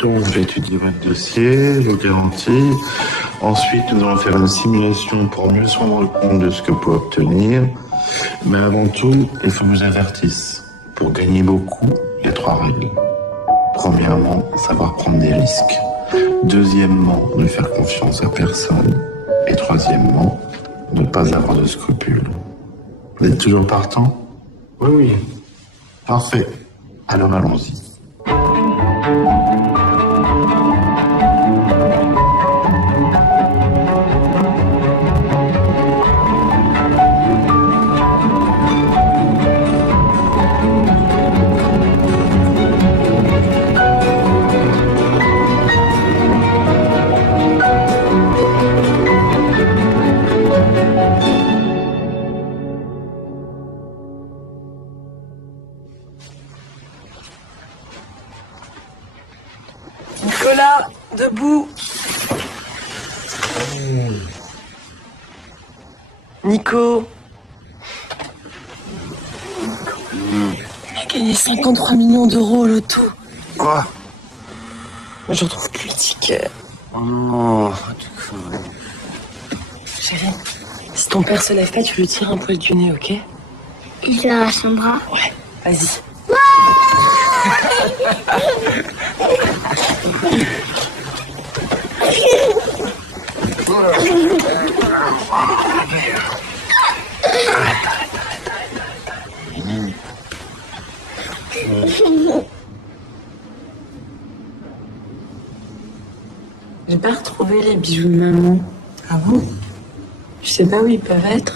Donc, j'étudie votre dossier, je garantis. Ensuite, nous allons faire une simulation pour mieux se rendre compte de ce que vous pouvez obtenir. Mais avant tout, il faut que je vous avertisse. Pour gagner beaucoup, il y a 3 règles. Premièrement, savoir prendre des risques. Deuxièmement, ne faire confiance à personne. Et troisièmement, ne pas avoir de scrupules. Vous êtes toujours partant? Oui, oui. Parfait. Alors allons-y. Nicolas, debout. Nico. Il a gagné 53 millions d'euros au loto. Quoi? Je retrouve plus le ticket. Oh non, Chérie, si ton père se lève pas, tu lui tires un poil du nez, ok? Il lui arrache un bras. Ouais, vas-y. J'ai pas retrouvé les bijoux de maman. Ah bon? Tu sais pas où ils peuvent être?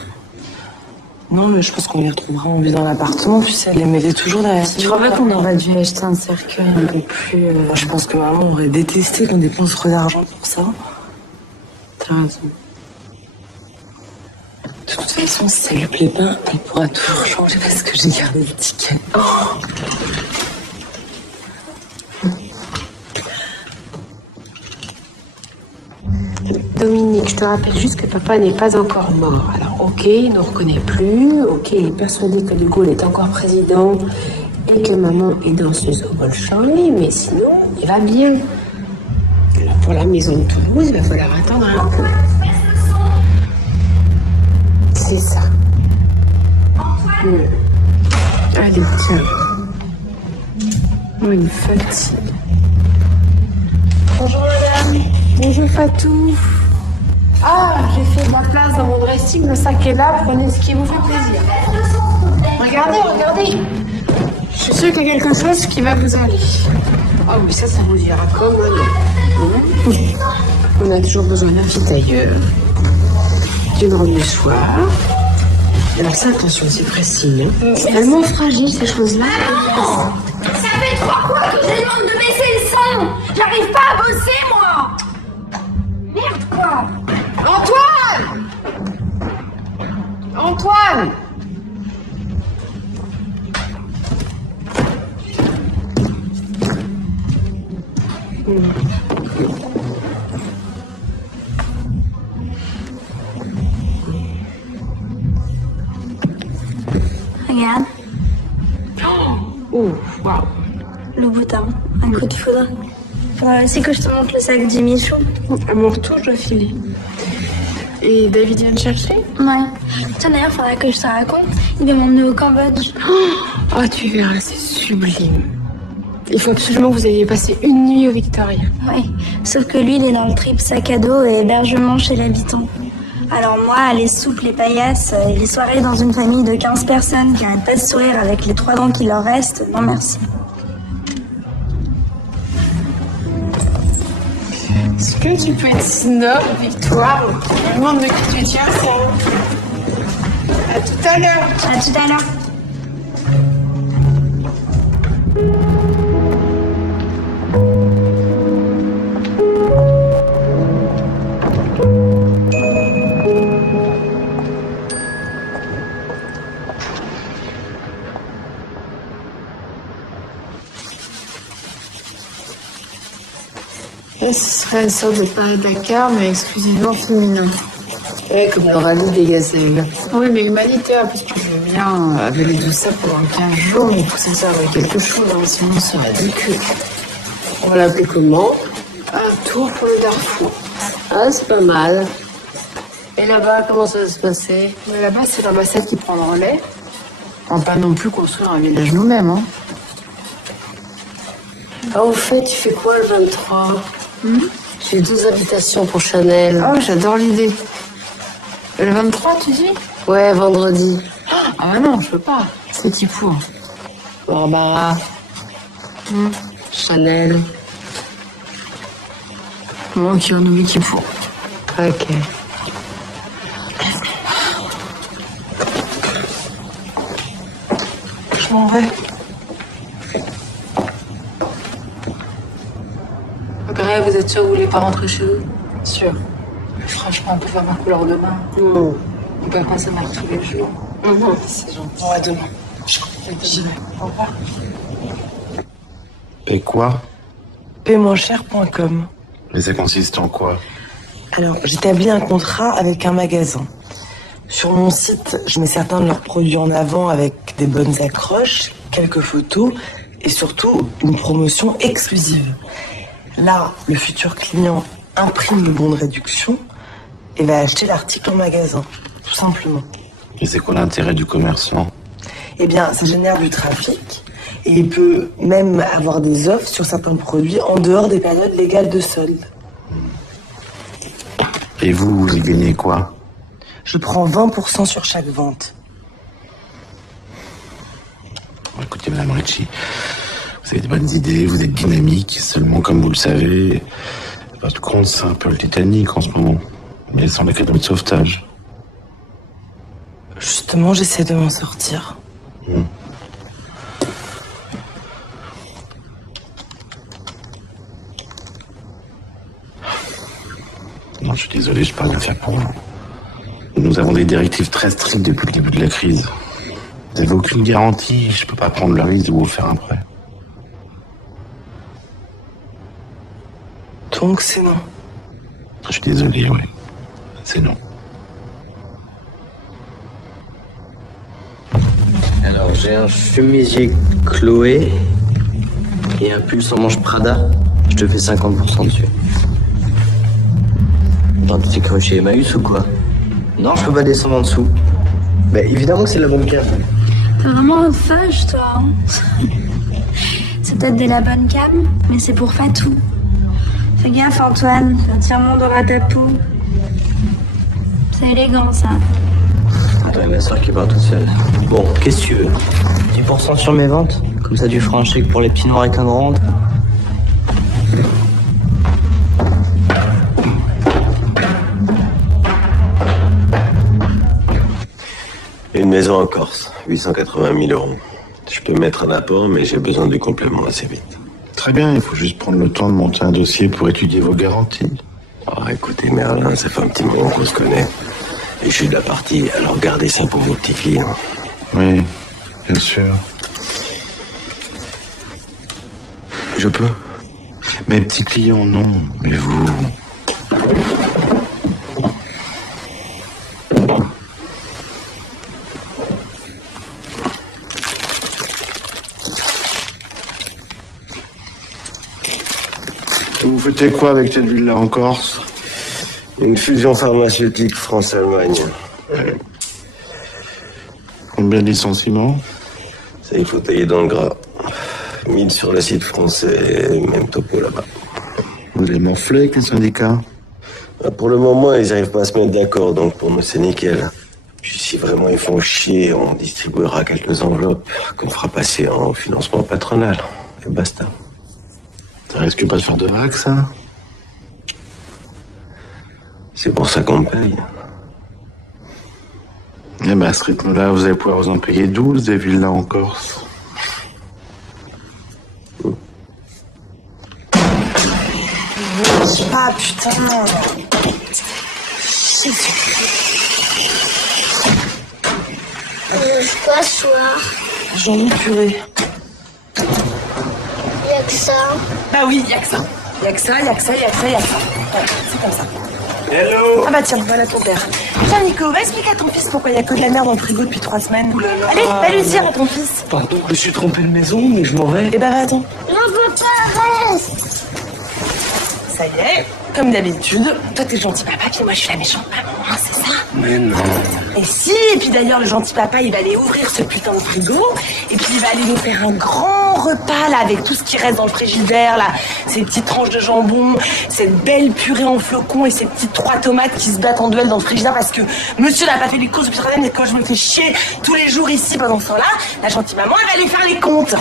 Non, mais je pense qu'on les retrouvera en vue dans l'appartement. Puis elle les mettait toujours derrière. Tu crois pas qu'on aurait dû acheter un cercueil un peu plus... Moi, je pense que maman aurait détesté qu'on dépense trop d'argent pour ça. T'as raison. De toute façon, si ça lui plaît pas, elle pourra toujours changer parce que j'ai gardé le ticket. Oh. Dominique, je te rappelle juste que papa n'est pas encore mort. Alors, ok, il ne reconnaît plus. Ok, il est persuadé que De Gaulle est encore président et que maman est danseuse au Bolshoi, mais sinon, il va bien. Alors, pour la maison de Toulouse, il va falloir attendre un peu. C'est ça. Allez, tiens. Oh, une fatigue. Bonjour madame. Bonjour Fatou. Ah, j'ai fait ma place dans mon dressing, le sac est là, prenez ce qui vous fait plaisir. Regardez, regardez. Je suis sûre qu'il y a quelque chose qui va vous aller. Ah oui, ça vous ira comme un nom. On a toujours besoin d'un fitailleur, d'une robe du soir. Alors ça, attention, c'est précis, hein. C'est tellement fragile, ces choses-là. Ça fait 3 fois que je demande de baisser le son. J'arrive pas à bosser, moi. Merde, quoi. Antoine! Antoine! Regarde, Oh, waouh. le bouton. Un coup de foudre. Faudra aussi que je te montre le sac du Michou. À mon retour, je dois filer. Et David vient te chercher? Ouais. Tiens, d'ailleurs, faudra que je te raconte. Il va m'emmener au Cambodge. Oh, tu verras, c'est sublime. Il faut absolument que vous ayez passé une nuit au Victoria. Oui, sauf que lui, il est dans le trip sac à dos et hébergement chez l'habitant. Alors moi, les soupes, les paillasses et les soirées dans une famille de 15 personnes qui arrêtent pas de sourire avec les 3 dents qui leur restent, non merci. Est-ce que tu peux être snob, Victoire? Je me demande de qui tu tiens, ça. À tout à l'heure. À tout à l'heure. Ce serait une sorte de Paris-Dakar, mais exclusivement féminin. Ouais, comme l'Oralie des gazelles. Oui, mais humanité, parce que je veux bien avaler tout ça pendant 15 jours, mais il faut que ça serve à quelque chose, hein, sinon c'est ridicule. On va l'appeler comment? Un tour pour le Darfour. Ah, c'est pas mal. Et là-bas, comment ça va se passer? Mais là-bas, c'est l'ambassade qui prend le relais. On va pas non plus construire un village nous-mêmes, hein. Ah, au fait, tu fais quoi le 23? J'ai 12 invitations pour Chanel. Oh, j'adore l'idée. Le 23, tu dis? Ouais, vendredi. Ah bah non, je peux pas. C'est qui pour? Barbara. Chanel. Bon, ok, on oublie qui pour. Ok. Je m'en vais. Greg, vous êtes sûr que vous voulez pas rentrer chez vous? Sûr. Franchement, on peut faire ma couleur demain. Non. On peut pas se mettre tous les jours. C'est gentil. Ouais, demain. J'y vais. Au revoir. Et quoi? Paiemoincher.com. Mais ça consiste en quoi? Alors, j'établis un contrat avec un magasin. Sur mon site, je mets certains de leurs produits en avant avec des bonnes accroches, quelques photos et surtout une promotion exclusive. Là, le futur client imprime le bon de réduction et va acheter l'article en magasin, tout simplement. Et c'est quoi l'intérêt du commerçant? Eh bien, ça génère du trafic et il peut même avoir des offres sur certains produits en dehors des périodes légales de solde. Et vous y gagnez quoi? Je prends 20% sur chaque vente. Bon, écoutez, Madame Ricci, vous avez de bonnes idées, vous êtes dynamique, seulement comme vous le savez, votre compte c'est un peu le Titanic en ce moment, mais sans les cadeaux de sauvetage. Justement, j'essaie de m'en sortir. Non, je suis désolé, je peux rien faire pour vous. Nous avons des directives très strictes depuis le début de la crise. Vous n'avez aucune garantie, je peux pas prendre le risque de vous faire un prêt. Donc c'est non. Je suis désolé, oui. C'est non. Alors, j'ai un chemisier Chloé et un pull sans manche Prada. Je te fais 50% dessus. Attends, tu t'es cru chez Emmaüs ou quoi? Non, je peux pas descendre en dessous. Bah, évidemment que c'est de la bonne cam. T'es vraiment un fage, toi. Hein. C'est peut-être de la bonne cam, mais c'est pour Fatou. Fais gaffe, Antoine. Tiens-moi dans ta peau. C'est élégant, ça. Attends, ma soeur qui part toute seule. Bon, qu'est-ce que tu veux? 10% sur mes ventes? Comme ça, tu feras un chèque pour les petits noirs avec un grand. Une maison en Corse, 880 000 euros. Je peux mettre un apport, mais j'ai besoin du complément assez vite. Très bien, il faut juste prendre le temps de monter un dossier pour étudier vos garanties. Oh, écoutez, Merlin, ça fait un petit moment qu'on se connaît. Et je suis de la partie, alors gardez ça pour vos petits clients. Oui, bien sûr. Je peux? Mes petits clients, non, mais vous... Vous faites quoi avec cette ville-là en Corse? Une fusion pharmaceutique France-Allemagne. Combien de licenciements? Ça, il faut tailler dans le gras. 1000 sur le site français, même topo là-bas. Vous allez morfler avec les syndicats? Pour le moment, ils n'arrivent pas à se mettre d'accord, donc pour nous, c'est nickel. Puis si vraiment ils font chier, on distribuera quelques enveloppes qu'on fera passer en financement patronal. Et basta. Ça risque pas de faire de vagues, ça? C'est pour ça qu'on me paye. Eh ben, à ce rythme-là, vous allez pouvoir vous en payer 12 des villas en Corse. Ah putain, non. Quoi ce soir? J'en ai purée. Y'a que ça? Bah oui, y'a que ça. Y'a que ça, y'a que ça, y'a que ça, y'a que ça. Ouais, c'est comme ça. Ah bah tiens, voilà ton père. Tiens Nico, va expliquer à ton fils pourquoi il y a que de la merde dans le frigo depuis 3 semaines. Allez, va lui dire à ton fils. Pardon, je me suis trompé de maison, mais je m'en vais. Eh ben va-t'en. Non, papa, reste. Ça y est, comme d'habitude, toi t'es le gentil papa, puis moi je suis la méchante maman, hein, c'est ça? Mais non. Et si, et puis d'ailleurs le gentil papa il va aller ouvrir ce putain de frigo, et puis il va aller nous faire un grand repas là, avec tout ce qui reste dans le frigidaire là, ces petites tranches de jambon, cette belle purée en flocons et ces petites 3 tomates qui se battent en duel dans le frigidaire parce que monsieur n'a pas fait les courses depuis 3 semaines, et quand je me fais chier tous les jours ici pendant ce temps-là, la gentille maman elle va lui faire les comptes.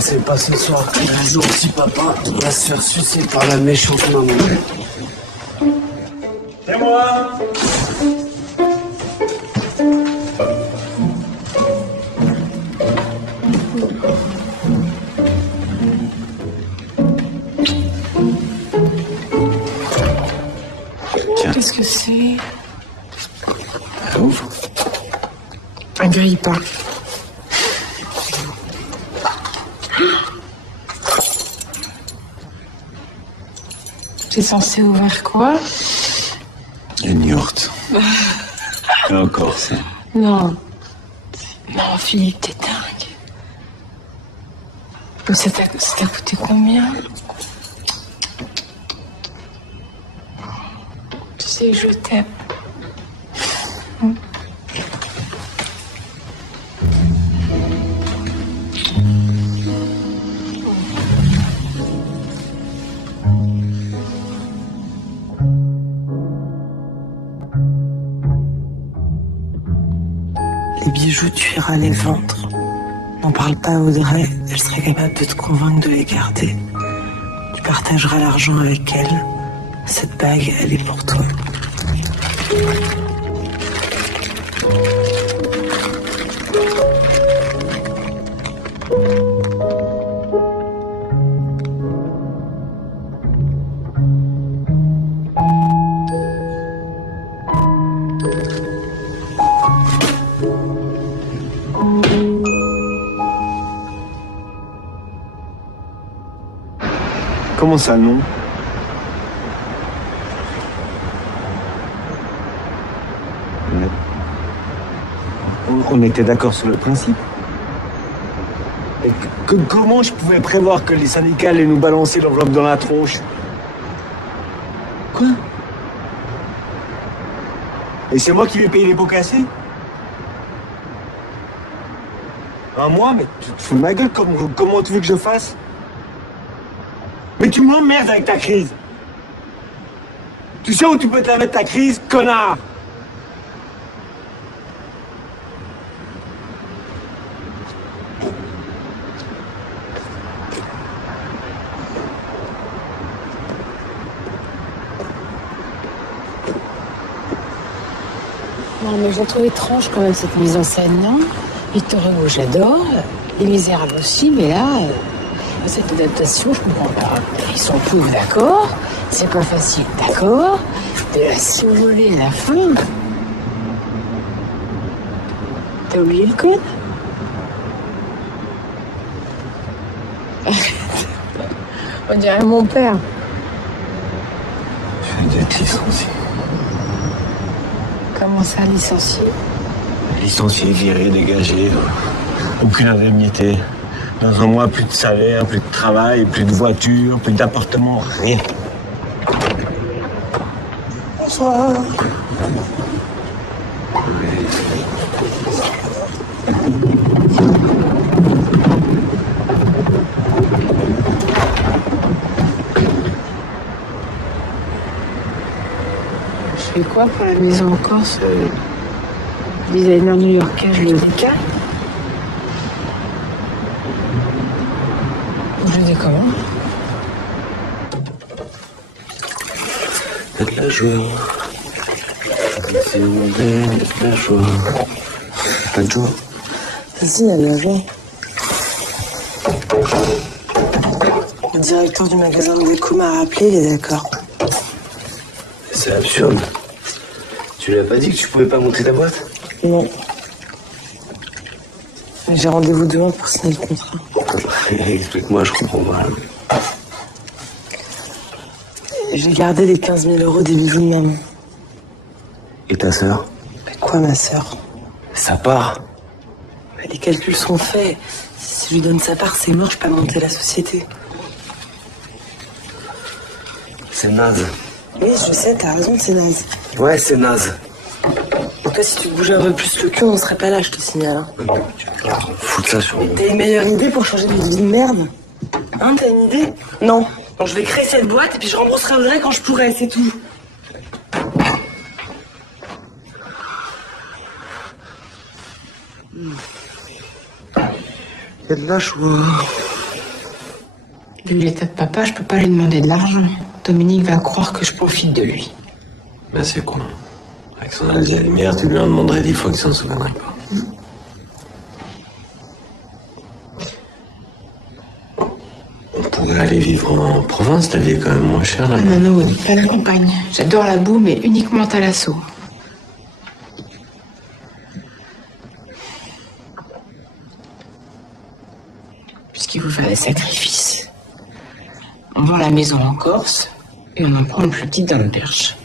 C'est pas ce soir. Un gentil papa va se faire sucer par la méchante maman. C'est moi. Qu'est-ce que c'est? Ouvre. Un grille-pain. T'es censé ouvrir quoi? Une yourte. Et encore ça. Non. Non, Philippe, t'es dingue. Ça t'a coûté combien? Tu sais que je t'aime. Les bijoux, tu iras les vendre. N'en parle pas à Audrey, elle serait capable de te convaincre de les garder. Tu partageras l'argent avec elle. Cette bague, elle est pour toi. Comment ça, non? On était d'accord sur le principe. Et comment je pouvais prévoir que les syndicats allaient nous balancer l'enveloppe dans la tronche? Quoi? Et c'est moi qui vais payer les pots cassés? Moi? Mais tu te fous de ma gueule, comment tu veux que je fasse? Mais tu m'emmerdes avec ta crise. Tu sais où tu peux te la mettre ta crise, connard? Non, mais je la trouve étrange quand même cette mise en scène, non? Victor Hugo, j'adore. Les Misérables aussi, mais là, cette adaptation, je comprends pas. Ils sont pauvres, d'accord. C'est pas facile, d'accord. De la s'envoler à la fin. T'as oublié le code? On dirait mon père. Je vais être licencié. Comment ça, licencié? Licencié, viré, dégagé. Aucune indemnité. Dans un mois, plus de salaire, plus de travail, plus de voiture, plus d'appartement, rien. Bonsoir. Je fais quoi pour la maison en Corse? Designer new-yorkais, je le décale. Je dis comment? Faites la joie. C'est mondaine, faites la joie. Pas de joie. Vas-y, il y a de la joie. Le directeur du magasin de déco m'a rappelé, il est d'accord. C'est absurde. Tu lui as pas dit que tu pouvais pas monter ta boîte? Non. Mais j'ai rendez-vous demain pour signer le contrat. Explique-moi, je comprends pas. Et j'ai gardé les 15 000 € des bijoux de maman. Et ta sœur? Mais quoi, ma sœur? Ça part. Les calculs sont faits. Si je lui donne sa part, c'est mort, je peux pas monter la société. C'est naze. Oui, je sais, t'as raison, c'est naze. Ouais, c'est naze. Et toi, si tu bougeais un peu plus le cul, on serait pas là, je te signale. Hein. Foutre ça sur Mais t'as une meilleure idée pour changer de vie de merde? Hein, t'as une idée? Non. Bon, je vais créer cette boîte et puis je rembourserai Audrey quand je pourrai, c'est tout. Il y a de la joie. Vu l'état de papa, je peux pas lui demander de l'argent. Dominique va croire que je profite de lui. Ben c'est con. Avec son Alzheimer, tu lui en demanderais 10 fois qu'il s'en souviendrait pas. On pourrait aller vivre en province, la vie est quand même moins chère là. Non, pas la campagne. J'adore la boue, mais uniquement à l'assaut. Puisqu'il faut faire des sacrifices. On vend la maison en Corse et on en prend le plus petit dans le Perche.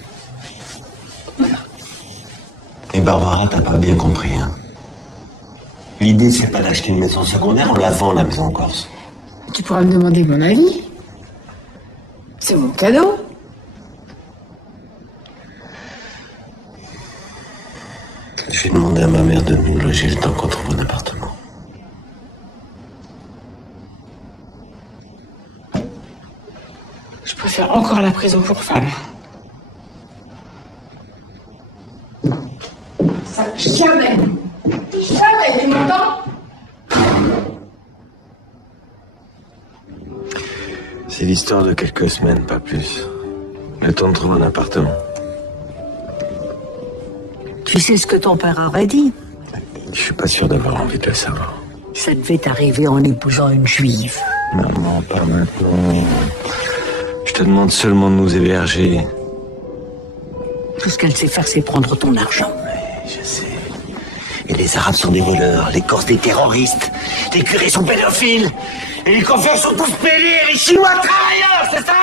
Et Barbara, t'as pas bien compris, hein. L'idée, c'est pas d'acheter une maison secondaire, on la vend, la maison en Corse. Tu pourras me demander mon avis. C'est mon cadeau. Je vais demander à ma mère de nous loger le temps qu'on trouve un appartement. Je préfère encore la prison pour femmes. Ça, jamais, tu m'entends? C'est l'histoire de quelques semaines, pas plus. Le temps de trouver un appartement. Tu sais ce que ton père aurait dit? Je suis pas sûr d'avoir envie de le savoir. Ça devait arriver en épousant une juive. Maman, pas maintenant. Je te demande seulement de nous héberger. Tout ce qu'elle sait faire, c'est prendre ton argent. Oui, je sais. Et les Arabes sont des voleurs, les Corses des terroristes, les curés sont pédophiles, et les confrères sont tous pédés, les Chinois travailleurs, c'est ça?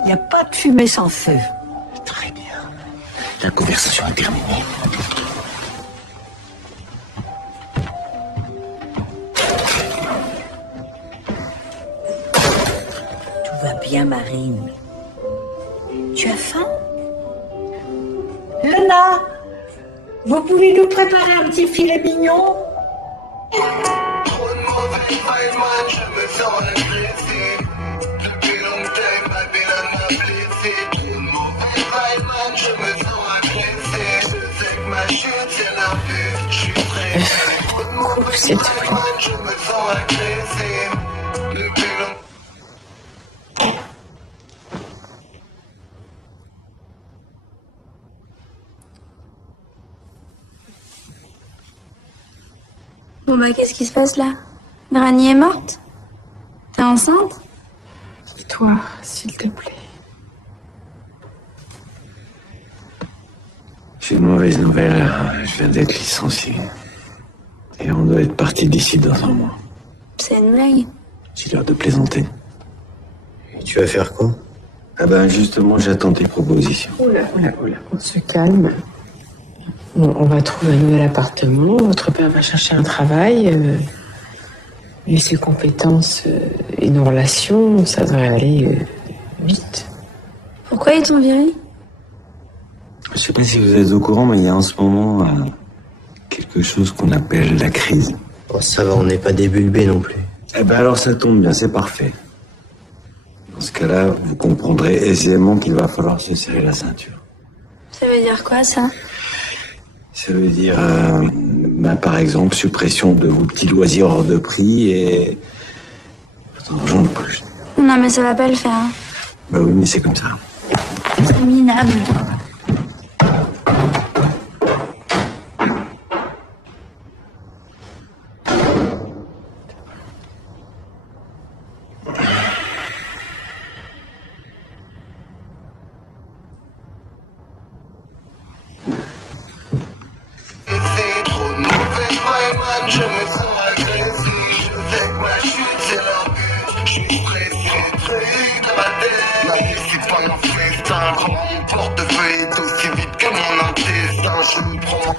Il n'y a pas de fumée sans feu. Très bien. La conversation est terminée. Tout va bien, Marine. Tu as faim? Lena, vous pouvez nous préparer un petit filet mignon? S'il te plaît. Bon bah qu'est-ce qui se passe là? Granny est morte? T'es enceinte? Toi, s'il te plaît. J'ai une mauvaise nouvelle, je viens d'être licencié. Et on doit être parti d'ici dans un mois. C'est une blague. J'ai l'air de plaisanter. Et tu vas faire quoi? Ah ben justement, j'attends tes propositions. Oula, on se calme. On va trouver un nouvel appartement. Votre père va chercher un travail. Et ses compétences et nos relations, ça devrait aller vite. Pourquoi ils t'ont viré? Je sais pas si vous êtes au courant, mais il y a en ce moment quelque chose qu'on appelle la crise. Oh, ça va, on n'est pas débulbé non plus. Eh ben alors ça tombe bien, c'est parfait. Dans ce cas-là, vous comprendrez aisément qu'il va falloir se serrer la ceinture. Ça veut dire quoi ça? Ça veut dire, par exemple, suppression de vos petits loisirs hors de prix et votre argent de poche. Non mais ça va pas le faire. Hein. Bah oui, mais c'est comme ça. C'est minable. Je me sens agressif, je sais que ma chute c'est leur but. Je suis stressé, truc dans ma tête, ma vie c'est pas mon je me prends.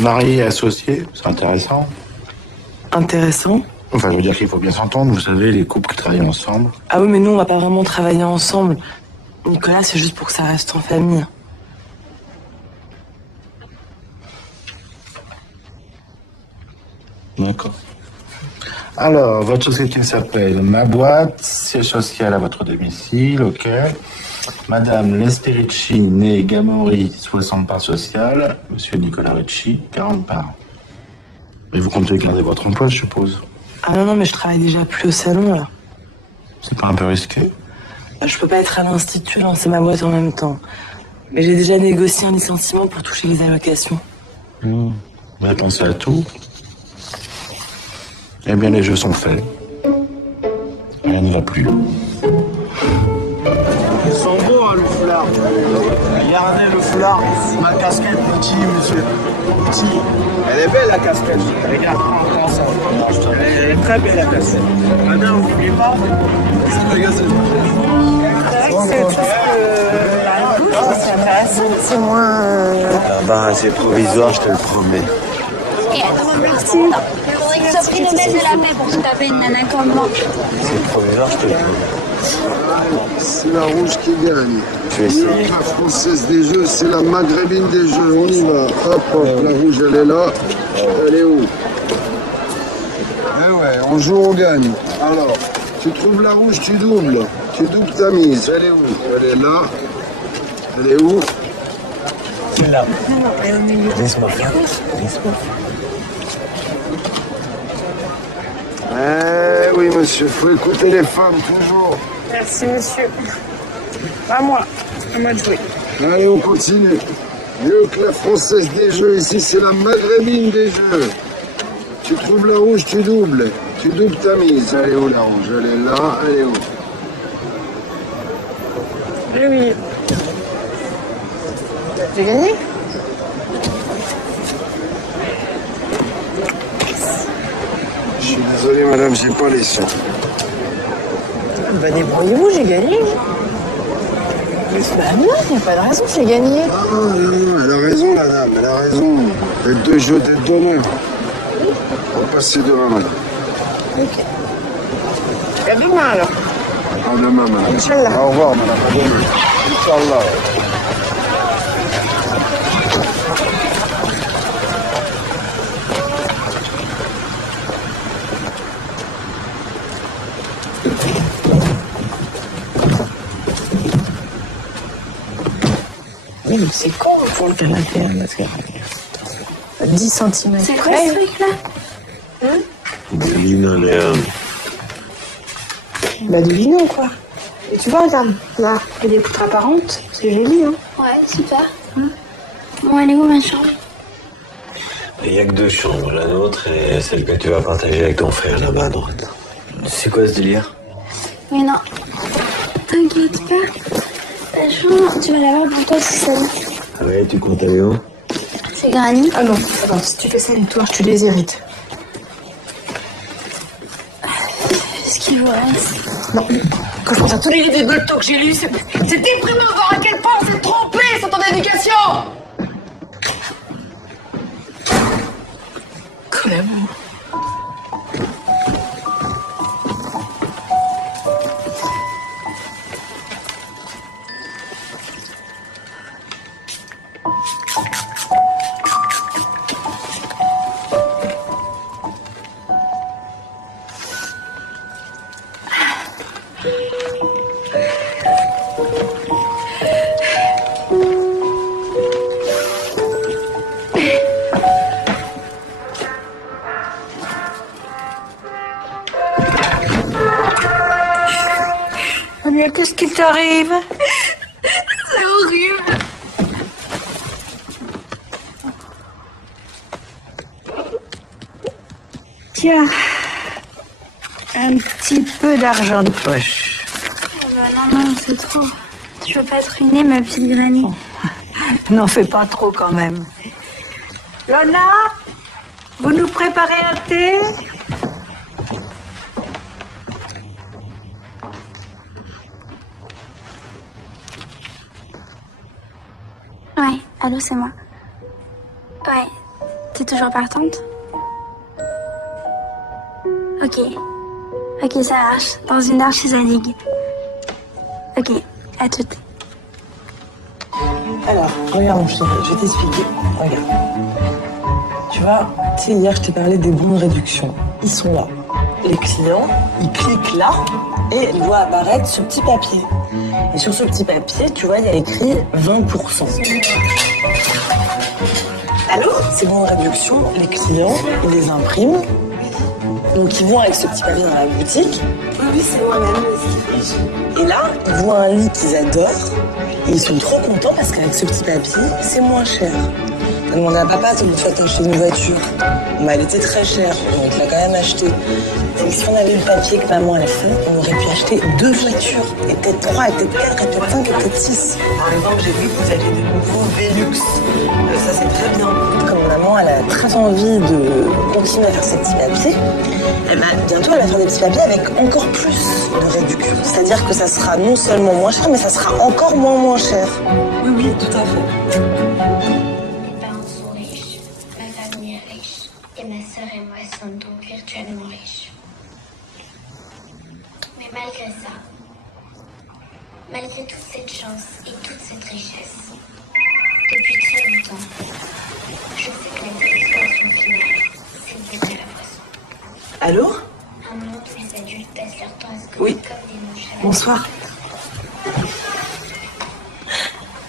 Marié et associé, c'est intéressant. Intéressant. Enfin, je veux dire qu'il faut bien s'entendre, vous savez, les couples qui travaillent ensemble. Ah oui, mais nous, on va pas vraiment travailler ensemble. Nicolas, c'est juste pour que ça reste en famille. D'accord. Alors, votre société s'appelle Ma Boîte, siège social à votre domicile, ok. Madame Lester Ricci, née Gamori, 60 parts sociales. Monsieur Nicolas Ricci, 40 parts. Mais vous comptez garder votre emploi, je suppose. Ah non, mais je travaille déjà plus au salon, là. C'est pas un peu risqué? Je peux pas être à l'institut et lancer ma boîte en même temps. Mais j'ai déjà négocié un licenciement pour toucher les allocations. Vous avez pensé à tout? Eh bien, les jeux sont faits. Rien ne va plus. Ils sont beaux, hein, le foulard. Regardez le foulard. Ma casquette, petit, monsieur. Petit. Elle est belle, la casquette. Regarde, prends ça. Elle est très belle, la casquette. Madame, vous n'oubliez pas? C'est magasin. C'est intéressant, c'est moins... Un bar assez provisoire, je te le promets. Et attends, merci. Il faudrait que ce prix Nobel de la paix pour se taper une nana comme moi. C'est provisoire, je te le promets. C'est la rouge qui gagne. Je vais essayer. La française des jeux, c'est la maghrébine des jeux. On y va. Hop, hop, la rouge, elle est là. Elle est où? Eh ouais, on joue, on gagne. Alors, tu trouves la rouge, tu doubles. Tu doubles ta mise. Elle est où? Elle est là. Elle est où? C'est là. Laisse-moi faire. Laisse-moi. Eh oui, monsieur, faut écouter les femmes, toujours. Merci, monsieur. À moi de jouer. Allez, on continue. Mieux que la française des jeux, ici, c'est la maghrébine des jeux. Tu trouves la rouge, tu doubles. Tu doubles ta mise. Elle est où, la rouge? Elle est là, elle est où? Eh oui. J'ai gagné? Je suis désolé, madame, j'ai pas les sons. Bah débrouillez-vous, j'ai gagné. Bah non, il n'y a pas de raison, j'ai gagné. Ah non, elle a raison, la dame, elle a raison. Les deux jeux tête d'honneur. On va passer demain, madame. Ok. À demain alors. À demain, madame. Inch'Allah. Au revoir, madame. À demain. Inch'Allah. Oui, mais c'est con pour le canapé, parce que 10 cm. C'est quoi ce truc-là? Du linoléum. Bah du lino, quoi. Et tu vois, regarde, là, il y a des poutres apparentes, c'est joli, hein. Ouais, super. Bon, elle est où ma chambre? Il n'y a que deux chambres, la nôtre et celle que tu vas partager avec ton frère là-bas à droite. C'est quoi ce délire? Mais non. T'inquiète pas. Ta chambre, tu vas l'avoir pour toi, c'est ça. Ah ouais, tu comptes aller où? C'est Granny. Ah non, attends, si tu fais ça les toits, tu les irrites. Qu'est-ce qu'il vous reste? Non, quand je pense à tous les livres de Golto que j'ai lus, c'est déprimant de voir à quel point on s'est trompé sur ton éducation. Comme l'amour. Mais qu'est-ce qui t'arrive? C'est horrible. Tiens, un petit peu d'argent de poche. Non, c'est trop. Je veux pas te ruiner, ma petite Granny. N'en fais pas trop quand même. Lona, vous nous préparez un thé? Ouais, allô, c'est moi. Ouais, t'es toujours partante? Ok. Ok, ça marche. Dans une heure chez Zadig. Ok, à toutes. Alors, regarde mon chéri, je vais t'expliquer. Regarde. Tu vois, tu sais, hier je t'ai parlé des bons de réduction. Ils sont là. Les clients, ils cliquent là et ils voient apparaître ce petit papier. Et sur ce petit papier, tu vois, il y a écrit 20%. Allô? Ces bons de réduction, les clients, ils les impriment. Donc ils vont avec ce petit papier dans la boutique. Oui, c'est moi-même. Et là, ils voient un lit qu'ils adorent. Et ils sont trop contents parce qu'avec ce petit papier, c'est moins cher. T'as demandé à papa de nous faire acheter une voiture. Mais elle était très chère, donc il l'a quand même acheté. Donc si on avait le papier que maman elle fait, on aurait pu acheter 2 voitures. Et peut-être 3, et peut-être 4, et peut-être 5, et peut-être 6. Par exemple, j'ai vu que vous aviez de nouveaux Velux. Ça c'est très bien. Comme maman, elle a très envie de continuer à faire ces petits papiers, bientôt elle va faire des petits papiers avec encore plus de réduction. C'est-à-dire que ça sera non seulement moins cher, mais ça sera encore moins cher. Oui, oui, tout à fait. Mes parents sont riches, ma famille est riche, et ma sœur et moi sommes donc virtuellement riches. Mais malgré ça, malgré toute cette chance et toute cette richesse, depuis très longtemps, je sais que la satisfaction finale, c'est de goûter la boisson. Allô? Un monde où les adultes passent leur temps à se connaître Oui. comme des mouches à la Bonsoir.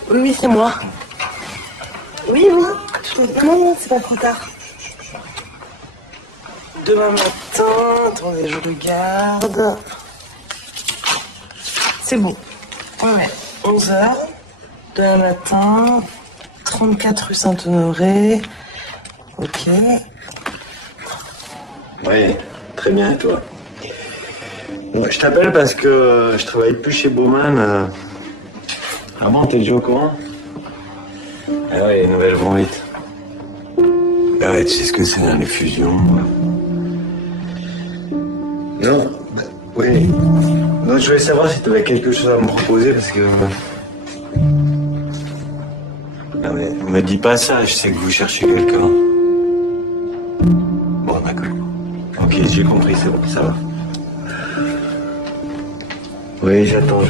Oui, oui, c'est moi. Oui, oui. Non, c'est pas trop tard. Demain matin, attendez, je regarde. C'est bon. Ouais, 11h. Demain matin, 34 rue Saint-Honoré. Ok. Oui, très bien, et toi? Bon, je t'appelle parce que je travaille plus chez Bowman. Ah bon, t'es déjà au courant? Ah ouais, les nouvelles vont vite. Ah ouais, tu sais ce que c'est, hein, les fusions. Non, oui. Non, je voulais savoir si tu avais quelque chose à me proposer parce que... Non mais, me dis pas ça, je sais que vous cherchez quelqu'un. Bon, d'accord. Ok, j'ai compris, c'est bon, ça va. Oui, j'attends.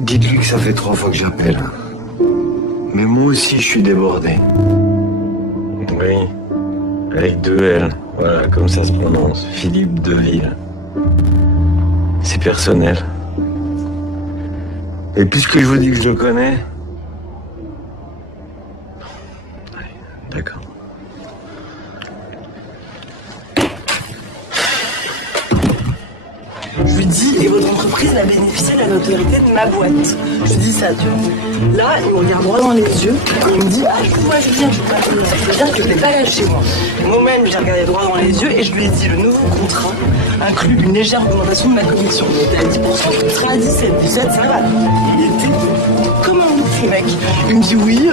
Dites-lui que ça fait 3 fois que j'appelle. Mais moi aussi, je suis débordé. Oui, avec 2 L. Voilà, comme ça se prononce. Philippe Deville. C'est personnel. Et puisque je vous dis que je le connais... D'accord. Je lui dis, et votre entreprise va bénéficier de la notoriété de ma boîte. Je lui dis ça, tu vois. Là, il me regarde droit dans les yeux, et il me dit, ah, moi je viens, je veux pas venir. Ça veut dire que je l'ai pas lâché, moi. Et moi-même, j'ai regardé droit dans les yeux, et je lui ai dit, le nouveau contrat inclut une légère augmentation de ma commission. Il était à 10%, je serai à 17. 17, ça va. Il était comme un ouf, le mec. Il me dit, oui,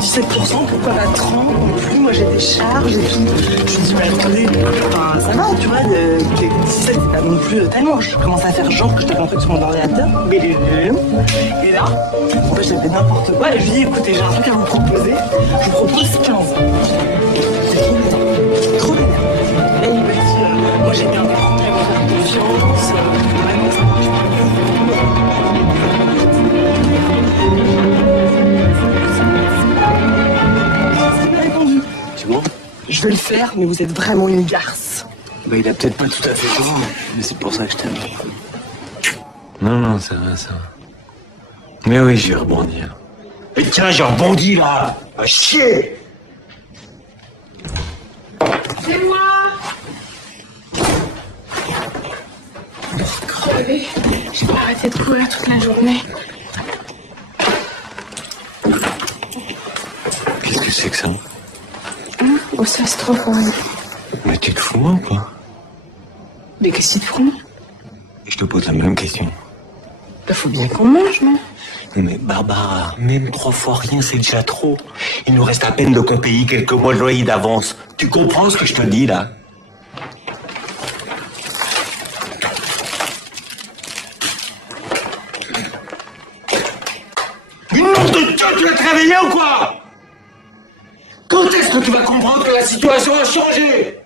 17%, pourquoi pas 30 non plus, moi j'ai des charges et tout. Je lui dis, mais attendez, enfin, ça va, tu vois, 17, c'est pas non plus tellement. Je commence à faire genre que je tape un truc sur mon ordinateur. Et là, en fait, j'ai fait n'importe quoi. Et je lui dis, écoutez, j'ai un truc à vous proposer. Je vous propose 15. C'est trop bien. Et il me dit, moi j'ai bien compris, me faire confiance. Vraiment, ça marche pas. Répondu. C'est bon? Je vais le faire, mais vous êtes vraiment une garce. Bah, il a peut-être pas tout à fait tort, mais c'est pour ça que je t'aime. Non, ça va. Mais oui, je vais rebondir. Et tiens, j'ai rebondi, là! À chier! C'est moi. Crevé. J'ai pas arrêté de courir toute la journée. Qu'est-ce que c'est que ça? Oh, ça c'est trop fort. Mais tu te fous, moi, ou pas? Mais qu'est-ce qu'ils te font? Je te pose la même question. Bah, faut bien qu'on mange, non? Mais Barbara, même 3 fois rien, c'est déjà trop. Il nous reste à peine de qu'on paye quelques mois de loyer d'avance. Tu comprends ce que je te dis, là? Nom de Dieu, tu vas te réveiller ou quoi? Quand est-ce que tu vas comprendre que la situation a changé?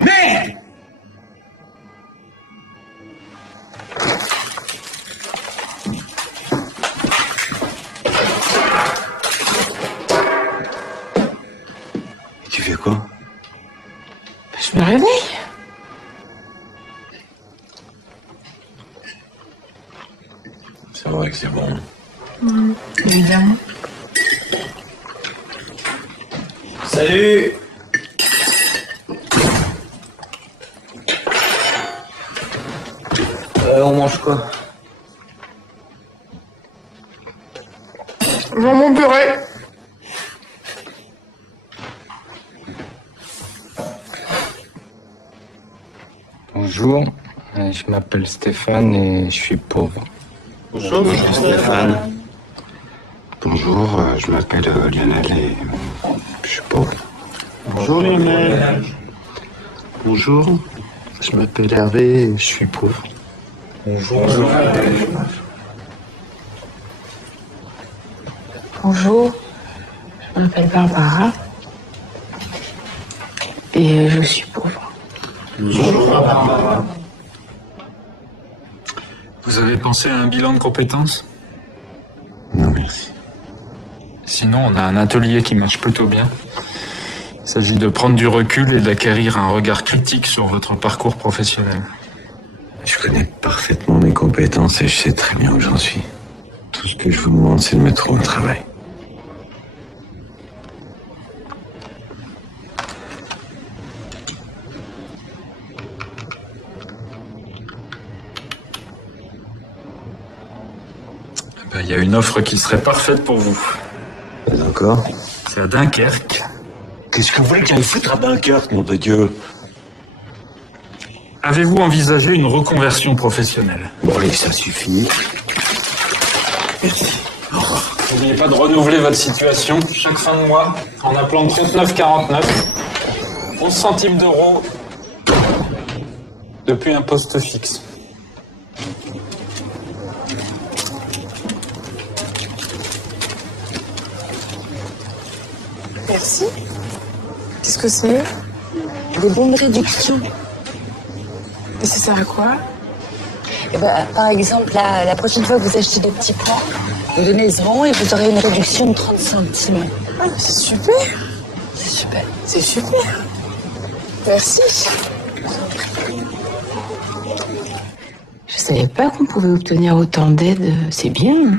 Merde! Tu fais quoi? Je me réveille. C'est vrai que c'est bon. Évidemment. Salut! On mange quoi? Mon purée. Bonjour, je m'appelle Stéphane et je suis pauvre. Bonjour, Stéphane. Bonjour, je m'appelle Lionel et je suis pauvre. Bonjour Lionel. Bonjour, je m'appelle Hervé et je suis pauvre. Bonjour. Bonjour, je m'appelle Barbara et je suis pauvre. Bonjour. Vous avez pensé à un bilan de compétences? Non, merci. Sinon, on a un atelier qui marche plutôt bien. Il s'agit de prendre du recul et d'acquérir un regard critique sur votre parcours professionnel. Je connais parfaitement mes compétences et je sais très bien où j'en suis. Tout ce que je vous demande, c'est de me trouver au travail. Il y a une offre qui serait parfaite pour vous. D'accord. C'est à Dunkerque. Qu'est-ce que vous voulez que j'aille foutre à Dunkerque, nom de Dieu? Avez-vous envisagé une reconversion professionnelle? Bon, allez, ça suffit. Merci. N'oubliez pas de renouveler votre situation chaque fin de mois en appelant 3949. 11 centimes d'euros depuis un poste fixe. Merci. Qu'est-ce que c'est? Des bons de réduction. Et ça sert à quoi? Eh ben, par exemple, la prochaine fois que vous achetez des petits pois, vous donnez 0 et vous aurez une réduction de 30 centimes. Ah, c'est super. C'est super. C'est super. Merci. Je savais pas qu'on pouvait obtenir autant d'aide. C'est bien.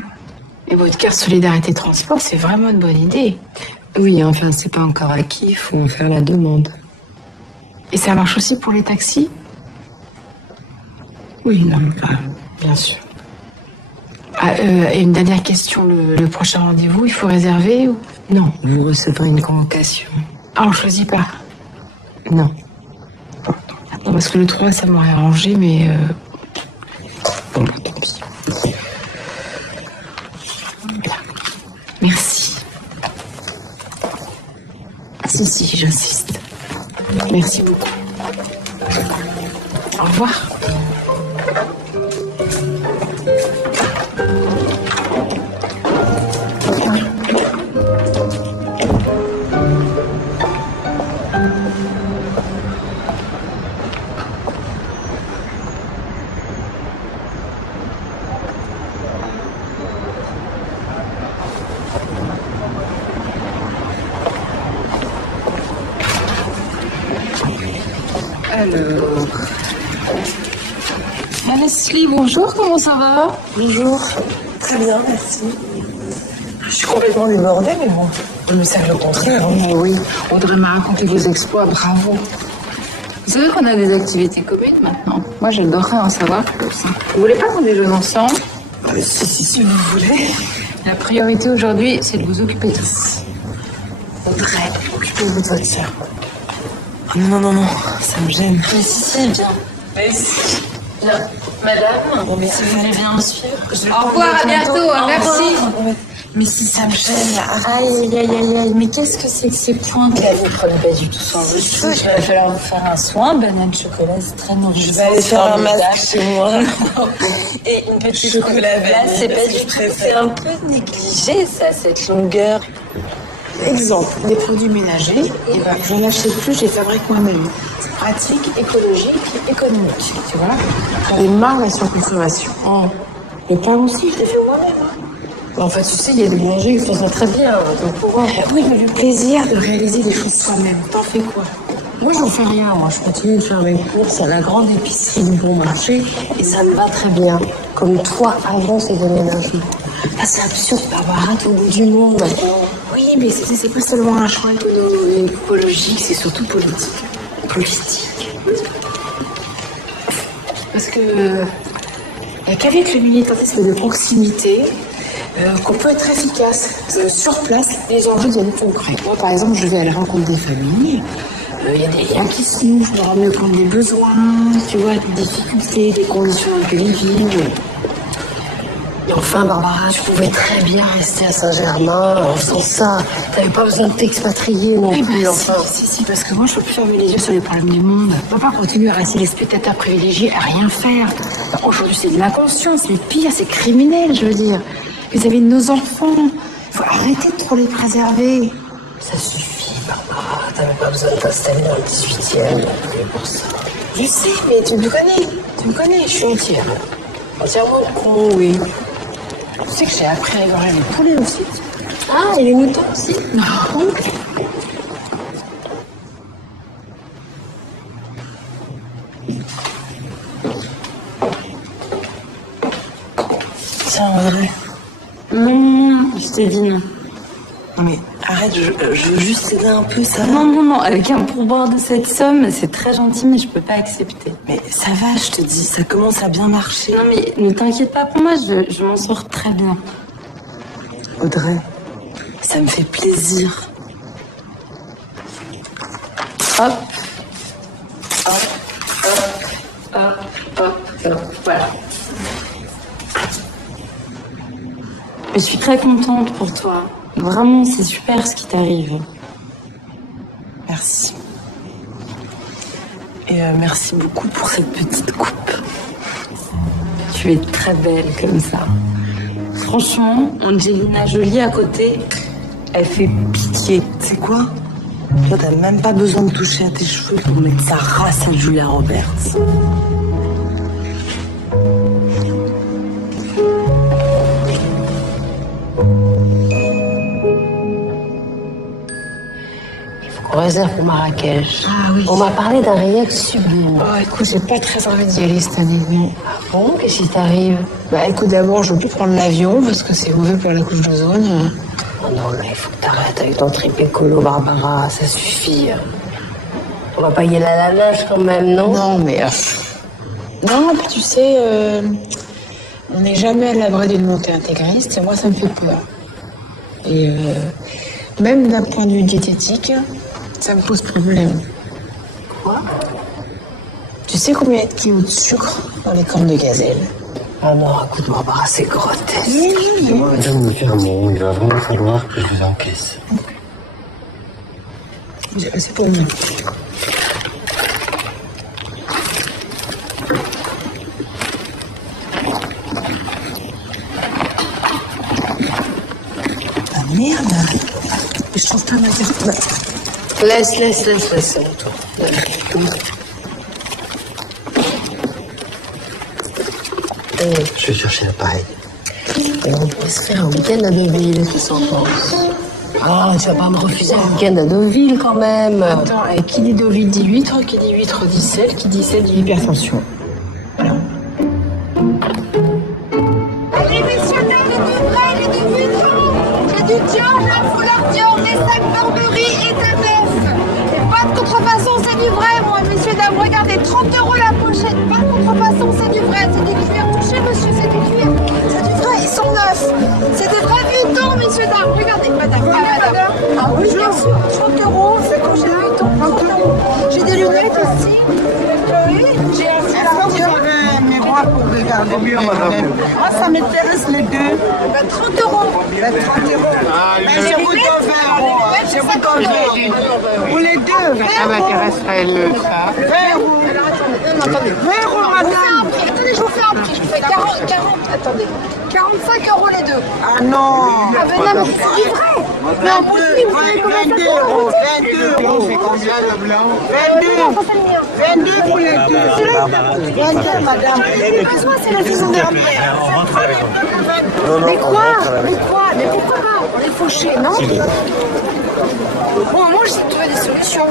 Et votre carte Solidarité Transport, c'est vraiment une bonne idée. Oui, enfin, c'est pas encore acquis, il faut en faire la demande. Et ça marche aussi pour les taxis? Oui, non, enfin, bien sûr. Ah, et une dernière question, le prochain rendez-vous, il faut réserver ou? Non, vous recevrez une convocation. Ah, on choisit pas? Non. Non, parce que le 3, ça m'aurait arrangé, mais... Bon, bah, tant pis. Voilà. Merci. Si, j'insiste. Merci beaucoup. Au revoir. Alors... Leslie, bonjour, comment ça va? Bonjour. Très bien, merci. Je suis complètement débordée, mais bon, je me sers le contraire. Oh, oui, on devrait me raconter vos exploits, bravo. Vous savez qu'on a des activités communes maintenant. Moi, j'adorerais en savoir plus. Vous voulez pas qu'on déjeune ensemble? Si vous voulez. La priorité aujourd'hui, c'est de vous occuper de vous. Audrey, occupez-vous de votre sœur. Non, ça me gêne. Mais si, viens. Mais si. Viens. Madame, Bon, mais si vous voulez bien me suivre. Au revoir, à bientôt, merci. Mais si ça me gêne, aïe, aïe, aïe, aïe, mais qu'est-ce que c'est que ces pointes là? Vous prenez pas du tout soin de vos cheveux. Il va falloir vous faire un soin. Banane chocolat, c'est très nourrissant. Je vais aller faire un masque chez moi. Et une petite chocolat là, c'est pas du tout. C'est un peu négligé, ça, cette longueur. Exemple, des produits ménagers, et ben, j'en achète plus, je les fabrique moi-même. C'est pratique, écologique, économique, tu vois. J'en ai marre de la surconsommation. Le pain aussi, je l'ai fait moi-même. En fait, tu sais, il y a des boulangers qui font ça très bien. Donc, oui, mais le plaisir de réaliser des choses soi-même, t'en fais quoi? Moi, j'en fais rien. Moi, je continue de faire mes courses à la grande épicerie du bon marché et ça me va très bien. Comme toi, avant ces déménagements. Ah, c'est absurde d'avoir hâte au bout du monde maintenant. Oui, mais c'est pas seulement un choix écologique, c'est surtout politique. Politique. Parce que il n'y a qu'avec le militantisme de proximité qu'on peut être efficace. Sur place, les enjeux deviennent concrets. Moi, par exemple, je vais à la rencontre des familles. Il y a des liens qui se nouent, je me rends mieux compte des besoins, tu vois, des difficultés, des conditions dans lesquelles ils vivent. Et enfin, Barbara, tu pouvais très bien rester à Saint-Germain en faisant ça. T'avais pas besoin de t'expatrier non plus, enfin. Si, parce que moi, je peux plus fermer les yeux sur les problèmes du monde. On peut pas continuer à rester les spectateurs privilégiés à rien faire. Aujourd'hui, c'est de l'inconscience, c'est pire, c'est criminel, je veux dire. Vis-à-vis de nos enfants, il faut arrêter de trop les préserver. Ça suffit, Barbara. T'avais pas besoin de t'installer dans le 18e pour ça. Je sais, mais tu me connais. Tu me connais, je suis entière. Entièrement con, oui. Tu sais que j'ai appris à égorger les poulets aussi. Ah, et les moutons aussi. Non. Tiens, Audrey. Non, je t'ai dit non. Non mais arrête, je veux juste t'aider un peu, ça va. Non, avec un pourboire de cette somme, c'est très gentil, mais je peux pas accepter. Mais ça va, je te dis, ça commence à bien marcher. Non mais ne t'inquiète pas pour moi, je m'en sors très bien. Audrey, ça me fait plaisir. Hop. Voilà. Je suis très contente pour toi. Vraiment, c'est super ce qui t'arrive. Merci. Et merci beaucoup pour cette petite coupe. Tu es très belle comme ça. Franchement, Angelina Jolie à côté, elle fait pitié. C'est quoi? Toi, t'as même pas besoin de toucher à tes cheveux pour mettre sa race à Julia Roberts. On réserve pour Marrakech. Ah oui. On m'a parlé d'un réac sublime. Oh, écoute, j'ai pas très envie d'y aller cette année. Bon, qu'est-ce qui t'arrive? Bah, écoute, d'abord, je veux plus prendre l'avion parce que c'est mauvais pour la couche d'ozone. Oh non, mais il faut que t'arrêtes avec ton trip écolo, Barbara, ça suffit. On va pas y aller à la nage quand même, non? Non, mais... Non, puis tu sais, on n'est jamais à l'abri d'une montée intégriste et moi, ça me fait peur. Et même d'un point de vue diététique, ça me pose problème. Quoi? Tu sais combien il y a de kilos de sucre dans les cornes de gazelle? Ah non, écoute, Barbara, c'est grotesque. Madame Vermont, il va vraiment falloir que je vous encaisse. C'est pour moi. Ah merde! Je trouve pas ma carte. Laisse, c'est bon, toi. Je vais chercher l'appareil. Et on pourrait se faire un week-end à Deauville, qu'est-ce qu'on pense? Oh, tu vas pas me refuser un week-end à Deauville quand même. Attends, et qui dit Deauville dit huître, qui dit huître dit sel, qui dit sel dit hypertension. Voilà. Allez, messieurs, dames, les deux vrais, les deux bétons. J'ai du diable, la foulard dior, des sacs Burberry et des vestes. Et pas de contrefaçon, c'est du vrai, moi, messieurs, dames. Regardez, 30 € la pochette. Pas de contrefaçon, c'est du vrai. C'est du cuir. Touchez, monsieur, c'est du cuir. C'est du vrai, ils sont neufs. C'est des vrais bétons, messieurs, dames. Regardez, madame. Ah, madame. Ah oui, bien sûr. 30 €, c'est quand j'ai des bétons. 30 €. J'ai des lunettes aussi. Oui, j'ai un foulard dior. Mes bras pour bébé. regardez bien, madame. Moi, ça m'intéresse les deux. 30 €. 30 €. Je vous donne 20 €. Je vous donne 20 €. Pour les deux. Ça m'intéresserait le ça. 20 €. Non, attendez. 20 €, madame. Attendez, je vous fais un prix. Je vous fais 40, attendez. 45 € les deux. Ah non. Ah ben non, mais c'est vrai. Mais en plus, vous savez combien ça 22 coûte? €. 22 €. C'est combien le blanc? 22 pour les deux. 22, madame. Excuse-moi, c'est la saison dernière. Mais quoi? Mais pourquoi pas? On est fauchés, non? Bon, moi, j'essaie de trouver des solutions.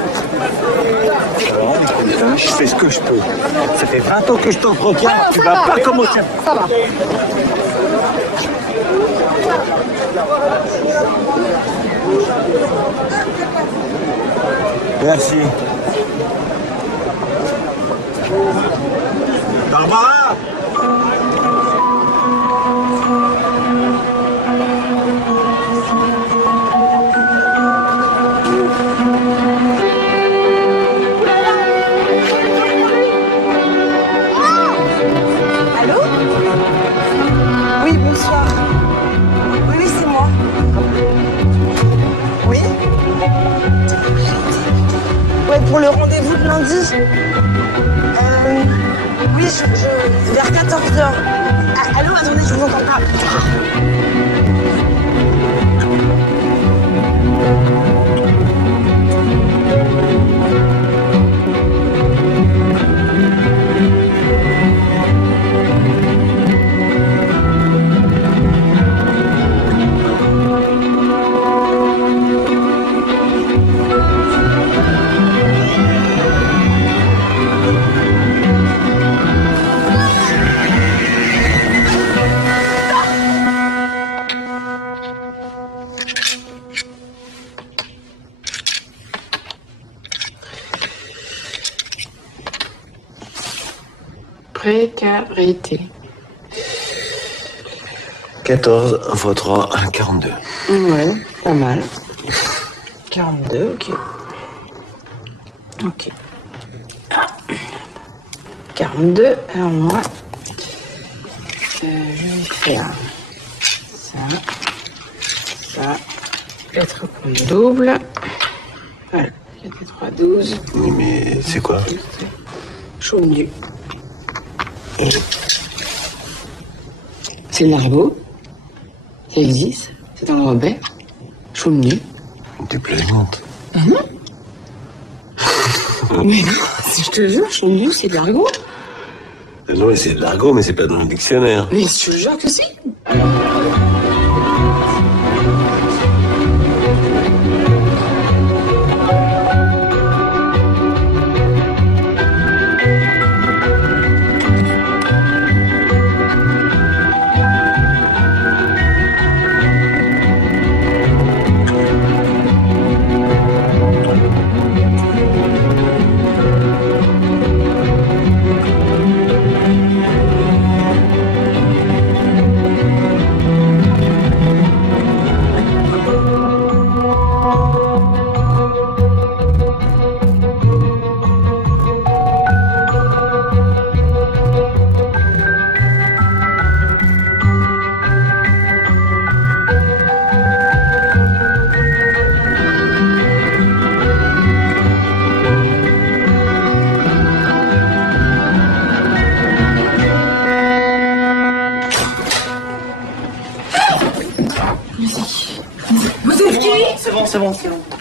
Je fais ce que je peux. Ça fait 20 ans que je t'entretiens. Ah non, Tu ça vas va. pas commencer. Ça va. Merci. Barbara! Allô? Oui, bonsoir. Oui, oui, c'est moi. Oui? Ouais, pour le rendez-vous de lundi. Oui, vers 14 h. Ah, allô, attendez, je vous entends pas. Précarité. 14 x 3, 42. Ouais, pas mal. 42, ok. Ok. 42, alors moi, je vais faire ça, 4 points double. Voilà, 4 et 3, 12. Oui, mais c'est quoi? Chaume nu. C'est l'argot. Ça existe. C'est un Robert. Chaume nu. Tu plaisantes. Ah non? Mais non, je te jure, chaume nu, c'est de l'argot. Non, mais c'est de l'argot, mais c'est pas dans le dictionnaire. Mais je te jure que si. C'est bon.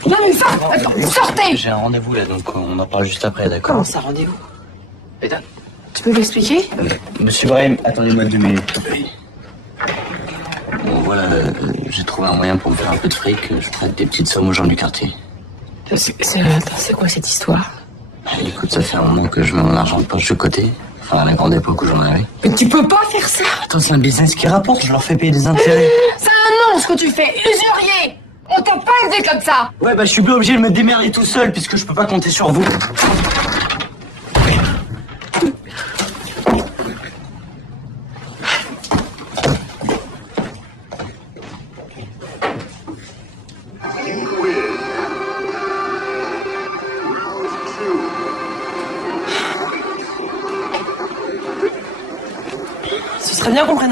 Non, mais ça, attends, sortez! J'ai un rendez-vous là, donc on en parle juste après, d'accord? Comment ça, rendez-vous? Tu peux m'expliquer? Monsieur Brahim, attendez-moi 2 minutes. Bon, voilà, j'ai trouvé un moyen pour me faire un peu de fric. Je prête des petites sommes aux gens du quartier. C'est quoi cette histoire? Écoute, ça fait un moment que je mets mon argent de poche de côté. Enfin, à la grande époque où j'en avais. Mais tu peux pas faire ça! Attends, c'est un business qui rapporte, je leur fais payer des intérêts. C'est un nom ce que tu fais, usurier! On t'a pas aidé comme ça! Ouais, bah je suis bien obligé de me démerder tout seul puisque je peux pas compter sur vous.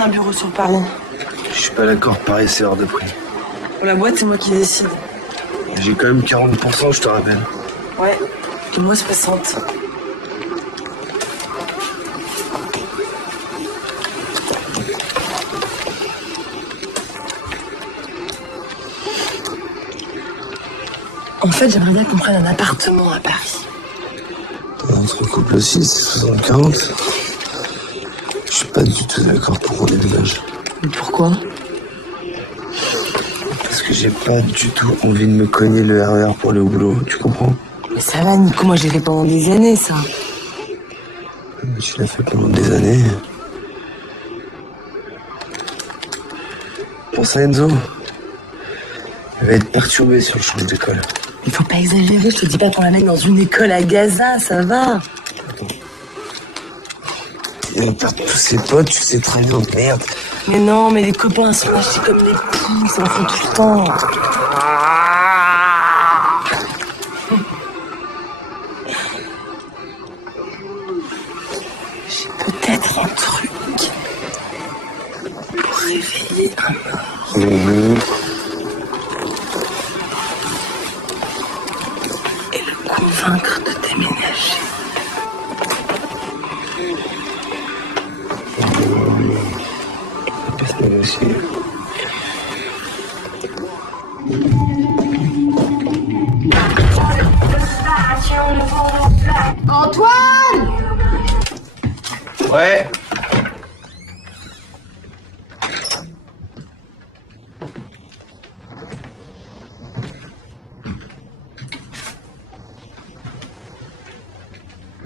un bureau sur Paris. Je suis pas d'accord, Paris, c'est hors de prix. Pour la boîte, c'est moi qui décide. J'ai quand même 40%, je te rappelle. Ouais, et moi 60. En fait, j'aimerais bien qu'on prenne un appartement à Paris. Notre couple aussi, c'est 60-40. Je suis pas du tout d'accord pour qu'on déménage. Mais pourquoi? Parce que j'ai pas du tout envie de me cogner le RER pour le boulot, tu comprends? Mais ça va, Nico, moi j'ai fait pendant des années, ça. Mais tu l'as fait pendant des années. Pense à Enzo. Elle va être perturbée si on change d'école. Il faut pas exagérer, je te dis pas qu'on la mette dans une école à Gaza, ça va. Il va perdre tous ses potes, tu sais très bien, merde. Mais non, mais les copains sont achetés comme des petits, ça en fait tout le temps. J'ai peut-être un truc pour réveiller un mort. Et le convaincre de déménager. Antoine! Ouais.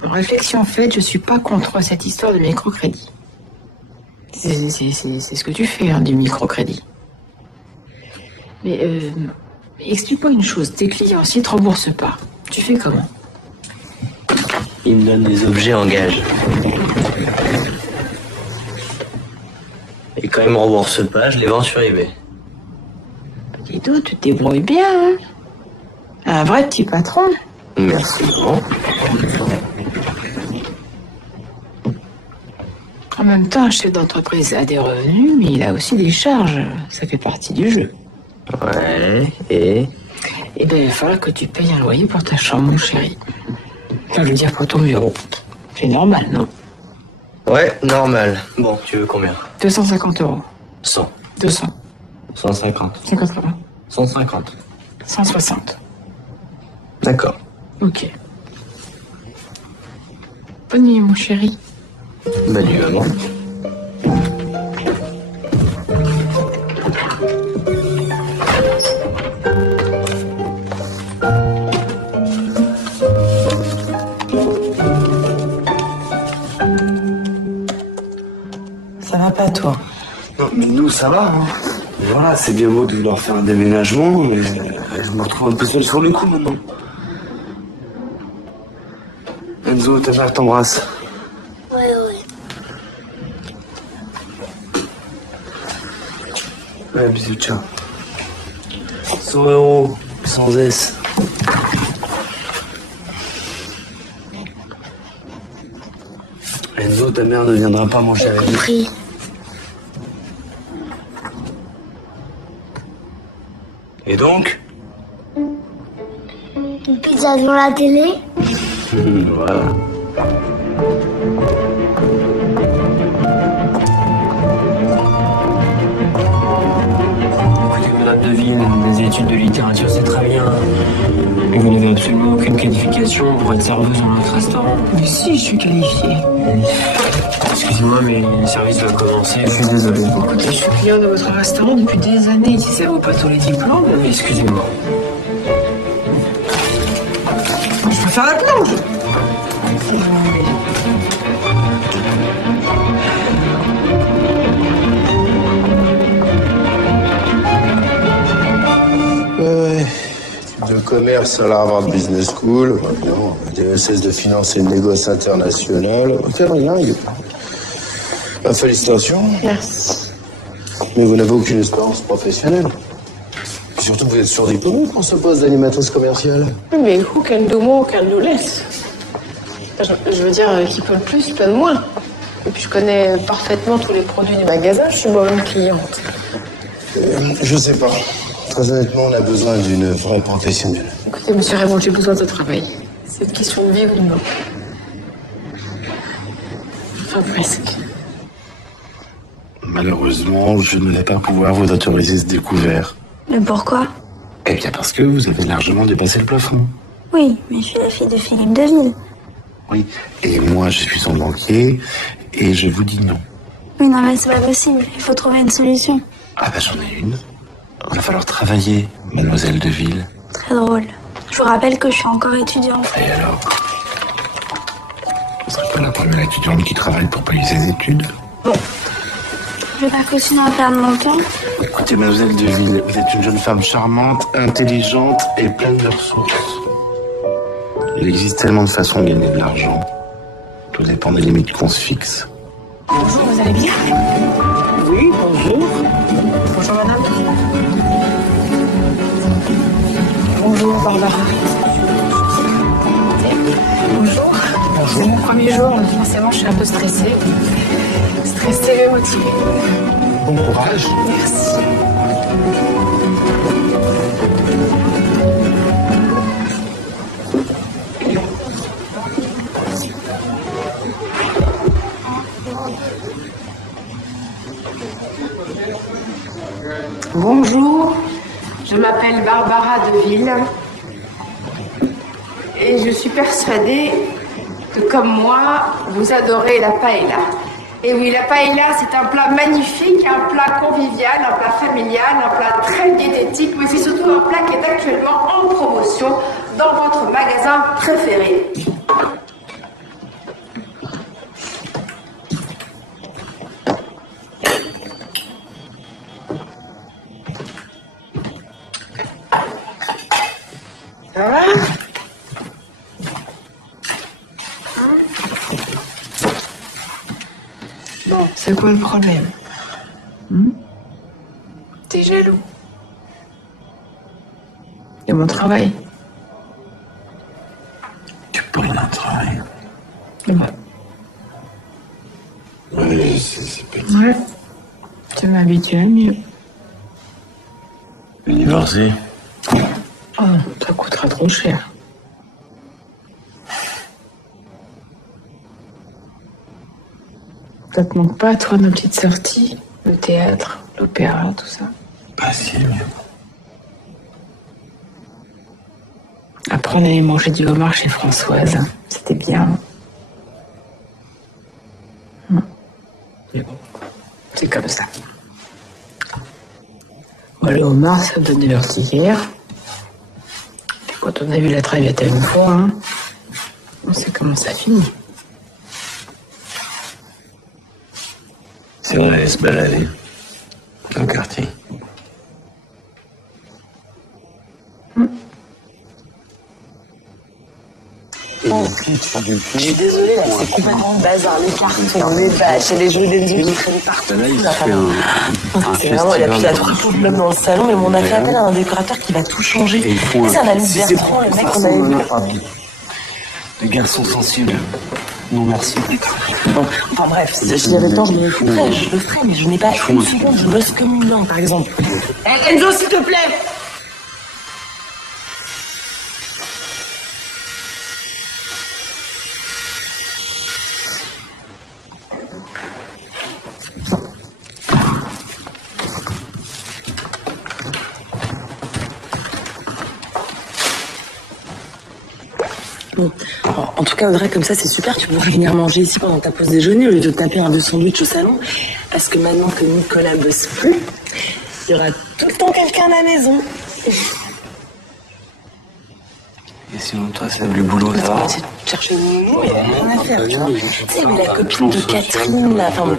Réflexion faite, je suis pas contre cette histoire de microcrédit. C'est ce que tu fais, hein, du microcrédit. Mais explique-moi une chose, tes clients, s'ils te remboursent pas, tu fais comment? Ils me donnent des objets en gage. Et quand ils me remboursent pas, je les vends sur eBay. Dis donc, tu te débrouilles bien, hein? Un vrai petit patron. Merci. Bon. En même temps, un chef d'entreprise a des revenus, mais il a aussi des charges. Ça fait partie du jeu. Ouais, et Eh ben, il va falloir que tu payes un loyer pour ta chambre, mon chéri. Enfin, je veux dire, pour ton bureau. C'est normal, non? Ouais, normal. Bon, tu veux combien? 250 €. 100. 200. 150. 180. 150. 160. D'accord. Ok. Bonne nuit, mon chéri. Bonne nuit, maman. Ça va pas, toi? Non, mais nous, ça va. Hein. Voilà, c'est bien beau de vouloir faire un déménagement, mais je me retrouve un peu seul sur le coup maintenant. Enzo, ta mère t'embrasse. Ouais. Ouais, bisous, ciao. 100 €, sans S. Enzo, ta mère ne viendra pas manger avec nous. Compris. Et donc? Une pizza devant la télé? Voilà. Écoutez, Madame Deville, des études de littérature, c'est très bien. Mais vous n'avez absolument aucune qualification pour être serveuse dans notre restaurant. Mais si, je suis qualifiée. Excusez-moi, mais le service va commencer. Je suis désolé. Écoutez, je suis client de votre restaurant depuis des années. Ça vaut pas tous les diplômes. Mais excusez-moi. Je peux faire la plonge. Ouais. De commerce à la Harvard Business School, bon, DSS de finance et de négoce international. Ok, rien, il est pas. Félicitations. Merci. Mais vous n'avez aucune expérience professionnelle. Et surtout, vous êtes surdiplômé pour ce poste d'animatrice commerciale. Oui, mais who can do more, can do less. Je veux dire, qui peut le plus, peut le moins. Et puis je connais parfaitement tous les produits du magasin, je suis moi-même cliente. Je sais pas. Très honnêtement, on a besoin d'une vraie professionnelle. Écoutez, monsieur Raymond, j'ai besoin de travail. C'est une question de vie ou de mort. Enfin, presque. Malheureusement, je ne vais pas pouvoir vous autoriser ce découvert. Mais pourquoi? Eh bien parce que vous avez largement dépassé le plafond. Oui, mais je suis la fille de Philippe Deville. Oui. Et moi, je suis son banquier et je vous dis non. Oui, non, mais c'est pas possible. Il faut trouver une solution. Ah bah j'en ai une. Il va falloir travailler, mademoiselle Deville. Très drôle. Je vous rappelle que je suis encore étudiante. Et alors? Vous serez pas la première étudiante qui travaille pour payer ses études? Bon. Je vais pas continuer à perdre mon temps. Écoutez, mademoiselle Deville, vous êtes une jeune femme charmante, intelligente et pleine de ressources. Il existe tellement de façons de gagner de l'argent. Tout dépend des limites qu'on se fixe. Bonjour, vous allez bien? Oui, bonjour. Bonjour, madame. Bonjour, Barbara. Bonjour. C'est mon premier jour, donc forcément je suis un peu stressée. Stressée et motivée. Bon courage. Merci. Bonjour, je m'appelle Barbara Deville et je suis persuadée que, comme moi, vous adorez la paella. Et oui, la paella, c'est un plat magnifique, un plat convivial, un plat familial, un plat très diététique, mais c'est surtout un plat qui est actuellement en promotion dans votre magasin préféré. Ça va ? Bon, c'est quoi le problème? T'es jaloux de mon travail? Tu pourrais un travail. Ouais. Oui, c'est petit. Ouais. Tu m'habitues à mieux. Divorcé. Oh, ça coûtera trop cher. Ça te manque pas, toi, nos petites sorties? Le théâtre, l'opéra, tout ça? Pas si. Après, on allait manger du homard chez Françoise. C'était bien. Mais bon, c'est comme ça. Bon, le homard, ça me donne de l'ortière. Puis quand on a vu la Traviata une fois, hein, on sait comment ça finit. C'est vrai, aller se balader dans le quartier. Je suis désolée, là, c'est complètement le bazar. Les cartons, les bâches, les jeux d'Enzo qui traînent partout. C'est vraiment, il y a plus à trois coups même dans le salon, mais on a fait appel à un décorateur qui va tout changer. C'est un ami Bertrand, le mec qu'on avait vu. Les garçons sensibles. Non, merci. Bon, enfin bref, si j'avais le temps, je le ferais, mais je n'ai pas une seconde, je bosse comme une lampe, par exemple. Enzo, s'il te plaît! Bon. En tout cas, Audrey, comme ça, c'est super. Tu pourras venir manger ici pendant ta pause déjeuner au lieu de te taper un vieux sandwich au salon. Parce que maintenant que Nicolas bosse plus, il y aura tout le temps quelqu'un à la maison. Et sinon, toi, c'est du boulot, ça va? Tu cherches une nounou, il n'y a rien à faire, tu vois. Tu sais, mais la copine de Catherine, là, enfin,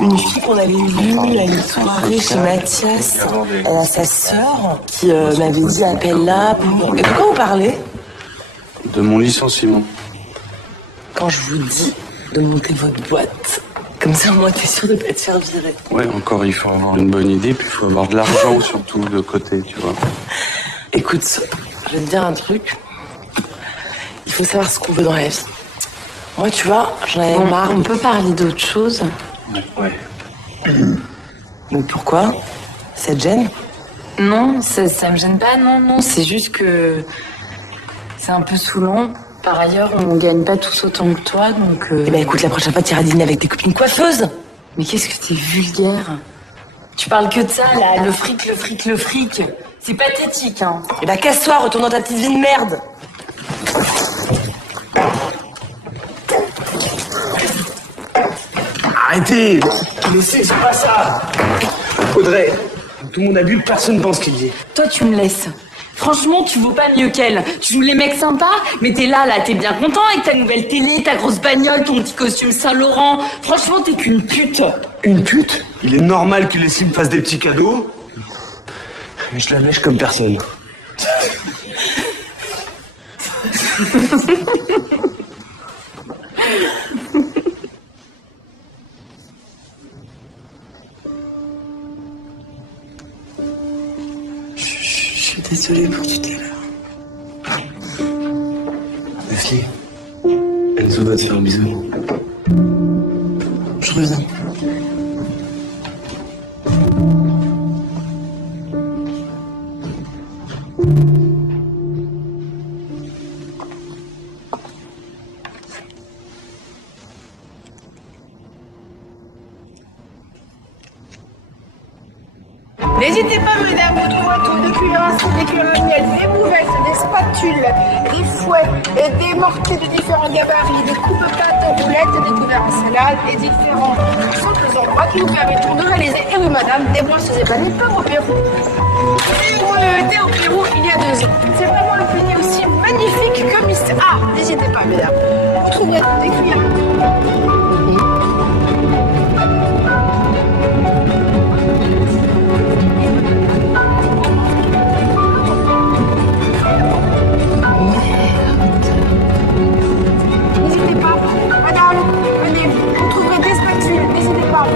une fille qu'on avait vue à une soirée chez Mathias, elle a sa sœur qui m'avait dit appelle-la. Et de quoi vous parlez? De mon licenciement. Quand je vous dis de monter votre boîte, comme ça, moi, t'es sûr de pas te faire virer. Ouais, encore, il faut avoir une bonne idée, puis il faut avoir de l'argent, surtout, de côté, tu vois. Écoute, je vais te dire un truc. Il faut savoir ce qu'on veut dans la vie. Moi, tu vois, j'en avais marre. On peut parler d'autre chose? Ouais. Mais pourquoi? Ça te gêne? Non, ça me gêne pas, non, c'est juste que c'est un peu saoulant. Par ailleurs, on gagne pas tous autant que toi, donc... Eh ben écoute, la prochaine fois, t'iras dîner avec tes copines coiffeuses. Mais qu'est-ce que t'es vulgaire. Tu parles que de ça, là, le fric. C'est pathétique, hein. Eh ben casse-toi, retourne dans ta petite vie de merde. Arrêtez! Laissez, c'est pas ça! Audrey, tout le monde a bu, personne ne pense qu'il dit. Toi, tu me laisses. Franchement, tu vaux pas mieux qu'elle. Tu joues les mecs sympas, mais t'es là, t'es bien content avec ta nouvelle télé, ta grosse bagnole, ton petit costume Saint-Laurent. Franchement, t'es qu'une pute. Une pute? Il est normal que les cibles fassent des petits cadeaux. Mais je la lèche comme personne. Je suis désolée pour tout à l'heure. Leslie, Enzo va te faire un bisou. Je reviens. N'hésitez pas, mesdames, vous trouverez tout, des cuirassés, des cuiragnelles, des mouvettes, des spatules, des fouets, et des mortiers de différents gabarits, des coupes-pattes, roulettes, des couverts en salade, et différents simples endroits qui vous permettront de réaliser, et oui, madame, des brosseuses et panées comme au Pérou. Et vous l'avez été au Pérou il y a 2 ans. C'est vraiment le pays aussi magnifique que Mystère. Ah, n'hésitez pas, mesdames. Vous trouverez des cuillères. N'hésitez pas, madame, venez, vous trouverez des spatules, n'hésitez pas.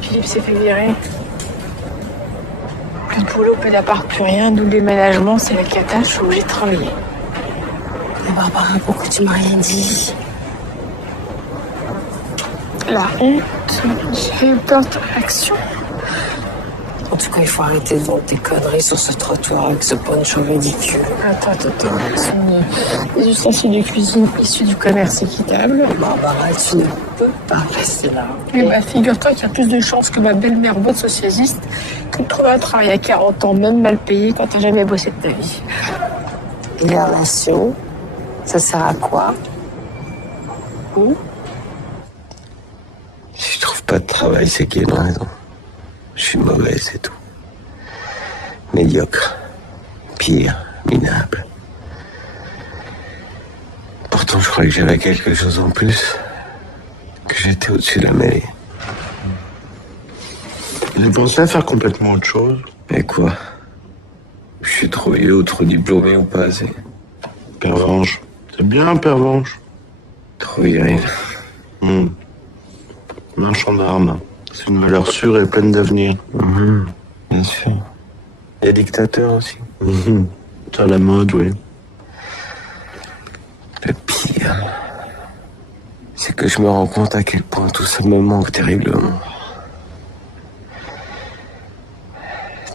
Philippe s'est fait virer. Plus de boulot, plus d'appart, plus rien, d'où le déménagement, c'est la cata, je suis obligée de travailler. Mais Barbara, pourquoi tu m'as rien dit? La honte, j'ai eu peur de ta réaction. En tout cas, il faut arrêter de vendre tes conneries sur ce trottoir avec ce poncho ridicule. Attends. Ce sont des ustensiles de cuisine issus du commerce équitable. Barbara, tu ne peux pas rester là. Eh ben, figure-toi qu'il y a plus de chances que ma belle-mère vote socialiste que de trouver un travail à 40 ans, même mal payé, quand t'as jamais bossé de ta vie. Et la relation, ça sert à quoi? Si je trouve pas de travail, c'est qu'il y a une raison. Je suis mauvais, c'est tout. Médiocre. Pire. Minable. Pourtant, je croyais que j'avais quelque chose en plus. Que j'étais au-dessus de la mêlée. J'ai pensé à faire complètement autre chose. Et quoi? Je suis trop vieux ou trop diplômé ou pas assez? Pervenche. C'est bien, Pervenche. Trop viril. Marchand d'armes. C'est une valeur sûre et pleine d'avenir. Bien sûr. Et dictateur aussi. C'est à la mode, oui. Le pire, c'est que je me rends compte à quel point tout ça me manque terriblement.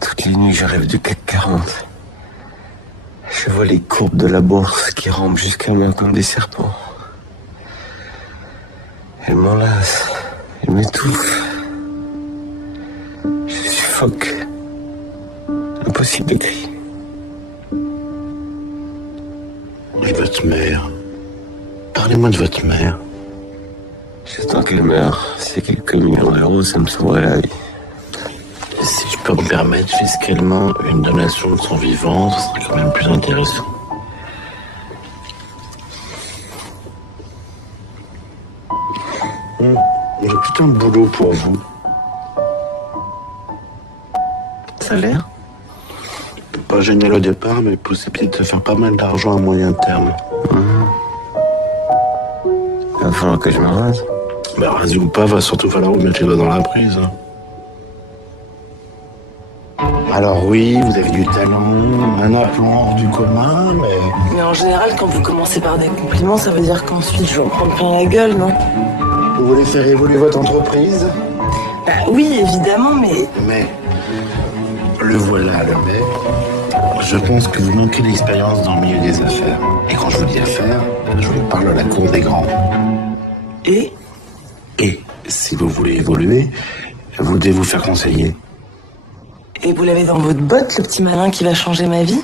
Toutes les nuits, je rêve du CAC 40. Je vois les courbes de la bourse qui rampent jusqu'à moi comme des serpents. Elles m'enlacent, elles m'étouffent. Je suffoque. Impossible de crier. Et votre mère? Parlez-moi de votre mère. J'attends qu'elle meure. C'est quelques millions d'euros, ça me sauverait la vie. Si je peux me permettre fiscalement une donation de son vivant, ce serait quand même plus intéressant. J'ai plutôt un boulot pour vous. Salaire? Pas génial au départ, mais possibilité de faire pas mal d'argent à moyen terme. Il va falloir que je me rase. Mais rasé ou pas, va surtout falloir vous mettre les doigts dans la prise. Alors oui, vous avez du talent, un aplomb hors du commun, Mais en général, quand vous commencez par des compliments, ça veut dire qu'ensuite je vais en prendre plein la gueule, non? Vous voulez faire évoluer votre entreprise? Bah oui, évidemment, mais... Mais, le voilà, le mais. Je pense que vous manquez d'expérience dans le milieu des affaires. Et quand je vous dis affaires, je vous parle de la cour des grands. Et, si vous voulez évoluer, vous devez vous faire conseiller. Et vous l'avez dans votre botte, le petit malin qui va changer ma vie?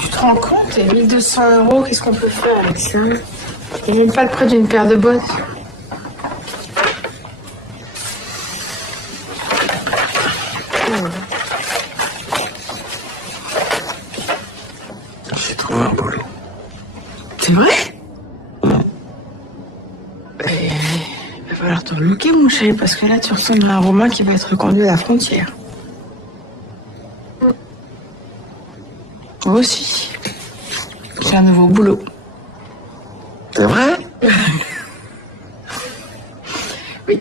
Tu te rends compte, les 1200 €, qu'est-ce qu'on peut faire avec ça? Il n'y a même pas le prix d'une paire de bottes. J'ai trouvé un boulot. C'est vrai? Il va falloir te looker, mon chéri, parce que là, tu ressembles à un Romain qui va être conduit à la frontière. Moi aussi. J'ai un nouveau boulot. C'est vrai? Oui.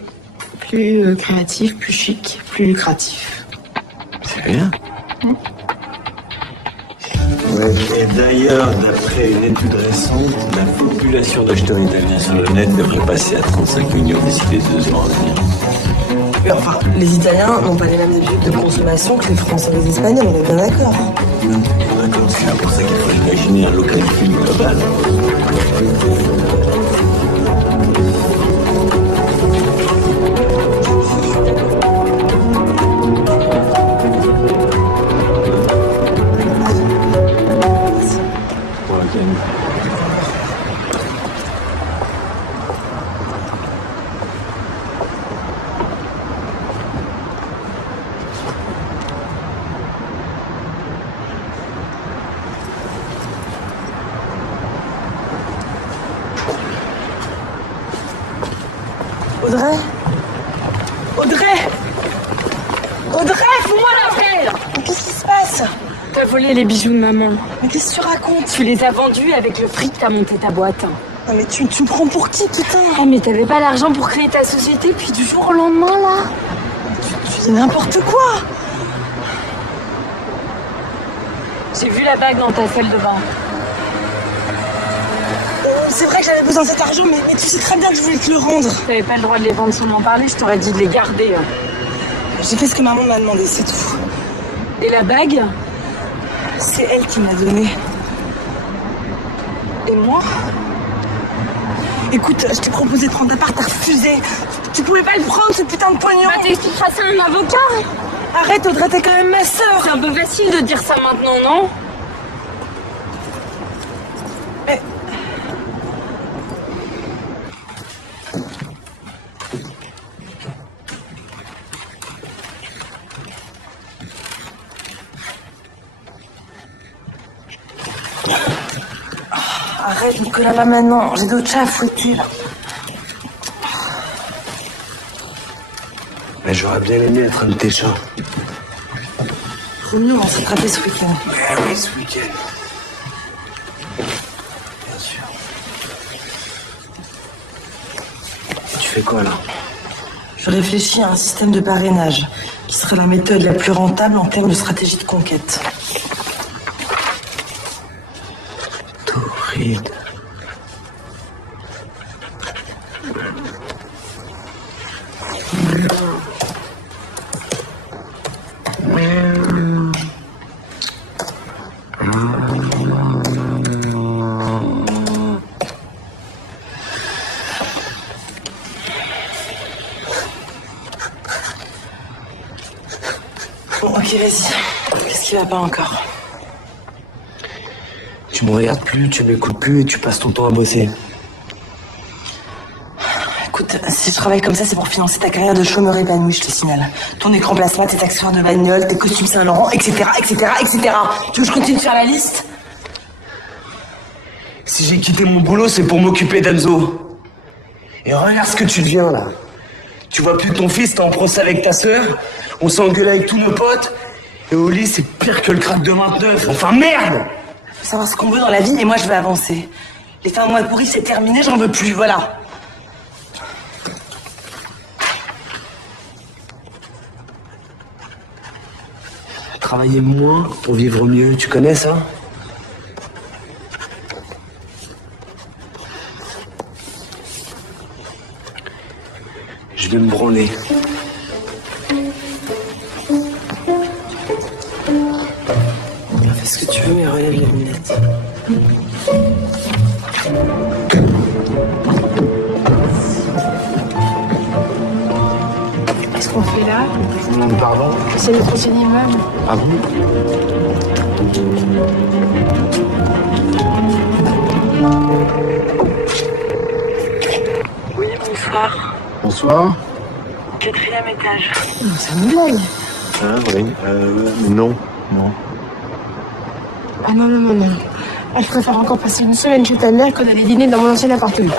Plus créatif, plus chic, plus lucratif. C'est bien. Ouais. Et d'ailleurs, d'après une étude récente, la population d'acheteurs italiens sur le net devrait passer à 35 millions d'ici les 2 ans à venir. Mais enfin, les Italiens n'ont pas les mêmes habitudes de consommation que les Français et les Espagnols, on est bien d'accord. D'accord, c'est pour ça qu'il faut imaginer un local film global. Audrey? Audrey, fous-moi la paix! Qu'est-ce qui se passe? T'as volé les bijoux de maman. Mais qu'est-ce que tu racontes? Tu les as vendus avec le fric, t'as monté ta boîte. Non mais tu me prends pour qui, putain? Ah mais t'avais pas l'argent pour créer ta société, puis du jour au lendemain, là? Tu dis n'importe quoi! J'ai vu la bague dans ta salle de bain. C'est vrai que j'avais besoin de cet argent, mais tu sais très bien que je voulais te le rendre. T'avais pas le droit de les vendre sans m'en parler, je t'aurais dit de les garder. J'ai fait ce que maman m'a demandé, c'est tout. Et la bague? C'est elle qui m'a donné. Et moi? Écoute, je t'ai proposé de prendre ta part, t'as refusé. Tu pouvais pas le prendre, ce putain de pognon. Bah t'expliqueras ça à un avocat. Arrête, Audrey, t'es quand même ma sœur. C'est un peu facile de dire ça maintenant, non? Mais... Arrête, Nicolas, là maintenant, j'ai d'autres chats à fouetter, là. Mais j'aurais bien aimé être un de tes chats. Romeo, on s'est attrapé ce week-end. Mais oui, ce week-end. Bien sûr. Tu fais quoi, là? Je réfléchis à un système de parrainage qui serait la méthode la plus rentable en termes de stratégie de conquête. Torride. Bon, ok, vas-y. Qu'est-ce qui va pas encore? Tu me regardes plus, tu m'écoutes plus et tu passes ton temps à bosser. Écoute, si je travaille comme ça, c'est pour financer ta carrière de chômeur épanoui, je te signale. Ton écran plasma, tes accessoires de bagnole, tes costumes Saint-Laurent, etc., etc., etc. Tu veux que je continue de faire la liste? Si j'ai quitté mon boulot, c'est pour m'occuper d'Enzo. Et regarde ce que tu deviens, là. Tu vois plus ton fils, t'es en procès avec ta sœur, on s'engueule avec tous nos potes, et au lit, c'est pire que le crack de 29. Enfin, merde! Faut savoir ce qu'on veut dans la vie, et moi, je veux avancer. Les fins de mois pourris, c'est terminé, j'en veux plus, voilà. Travailler moins pour vivre mieux, tu connais ça? Je vais me branler. Fais ce que tu veux, mais relève les lunettes. Qu'est-ce qu'on fait là? Je vous demande pardon. C'est notre ancien immeuble. Ah bon? Oui, bonsoir. Bonsoir. 4e étage. C'est une blague. Ah oui, non. Ah non. Ah, je préfère encore passer une semaine chez ta mère que d'aller dîner dans mon ancien appartement.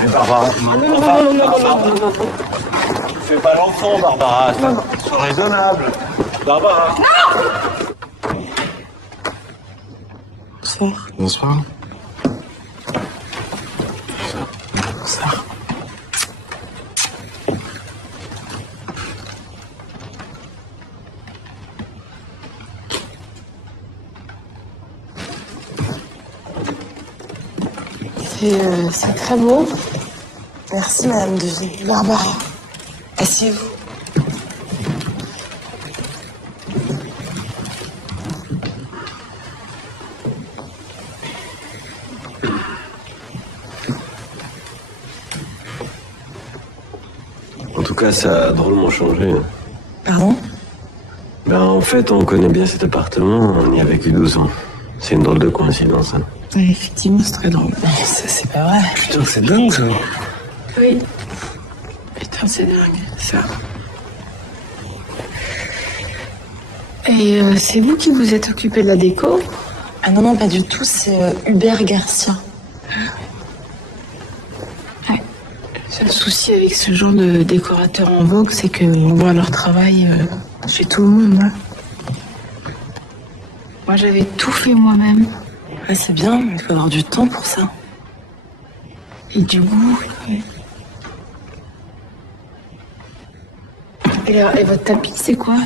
Mais Barbara, Non. fais pas l'enfant, Barbara. C'est raisonnable. Barbara. Non! Bonsoir. Bonsoir. Bonsoir. C'est très beau. Merci, Madame Deville. Barbara. Asseyez-vous. En tout cas, ça a drôlement changé. Pardon? Ben, en fait, on connaît bien cet appartement, on y a vécu 12 ans. C'est une drôle de coïncidence, hein. Oui, effectivement, c'est très drôle. Ça, c'est pas vrai. Putain, c'est dingue, ça. Oui. Putain, c'est dingue, ça. Et c'est vous qui vous êtes occupé de la déco? Ah non, pas du tout, c'est Hubert Garcia. Ouais. Le seul souci avec ce genre de décorateur en vogue, c'est qu'on voit leur travail chez tout le monde. Hein. Moi, j'avais tout fait moi-même. Ouais, c'est bien, mais il faut avoir du temps pour ça. Et du goût. Ouais. Et votre tapis, c'est quoi?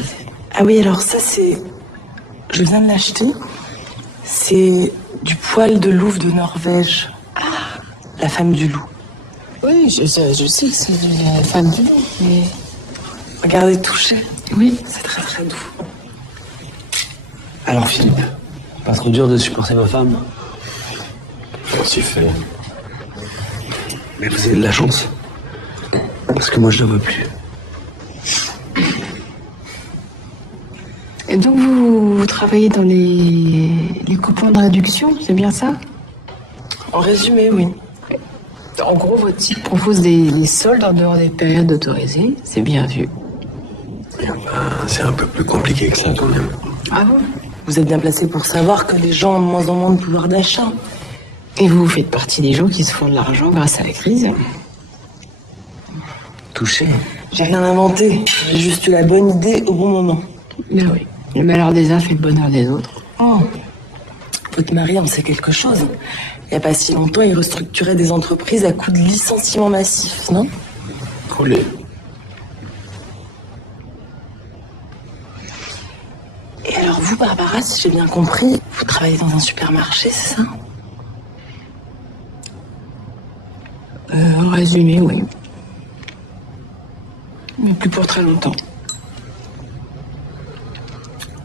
Ah oui, alors ça, c'est... Je viens de l'acheter. C'est du poil de louve de Norvège. La femme du loup. Oui, je sais que c'est la femme du loup, mais... Regardez, touchez. Oui. C'est très très doux. Alors, Philippe, pas trop dur de supporter ma femme? On s'y fait. Mais vous avez de la chance. Parce que moi, je la veux plus. Et donc, vous travaillez dans les coupons de réduction, c'est bien ça? En résumé, oui. En gros, votre site propose des soldes en dehors des périodes autorisées. C'est bien vu. Ben, c'est un peu plus compliqué que ça, quand même. Ah bon? Vous êtes bien placé pour savoir que les gens ont de moins en moins de pouvoir d'achat. Et vous faites partie des gens qui se font de l'argent grâce à la crise. Touché. J'ai rien inventé. J'ai juste eu la bonne idée au bon moment. Ben oui. Le malheur des uns fait le bonheur des autres. Oh, votre mari en sait quelque chose. Il n'y a pas si longtemps, il restructurait des entreprises à coups de licenciements massifs, non? Roulé. Et alors vous, Barbara, si j'ai bien compris, vous travaillez dans un supermarché, c'est ça? En résumé, oui. Mais plus pour très longtemps.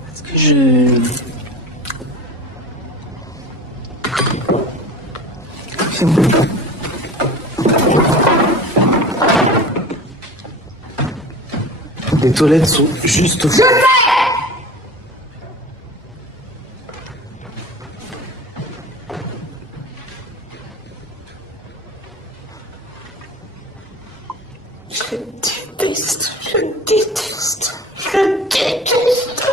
Parce que c'est bon. Les toilettes sont juste au fond. Je le déteste, je le déteste, je le déteste.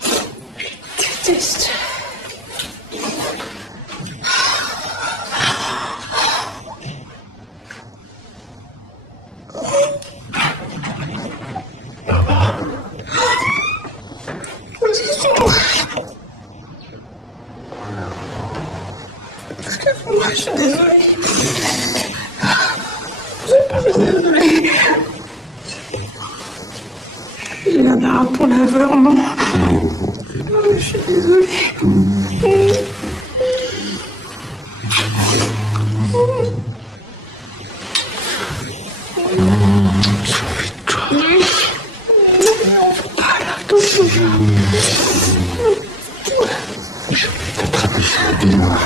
Je le déteste. Je suis désolée. Je suis désolée. J'ai la dalle pour laveur, non. Je suis désolée. Je vais t'attraper sur la baignoire.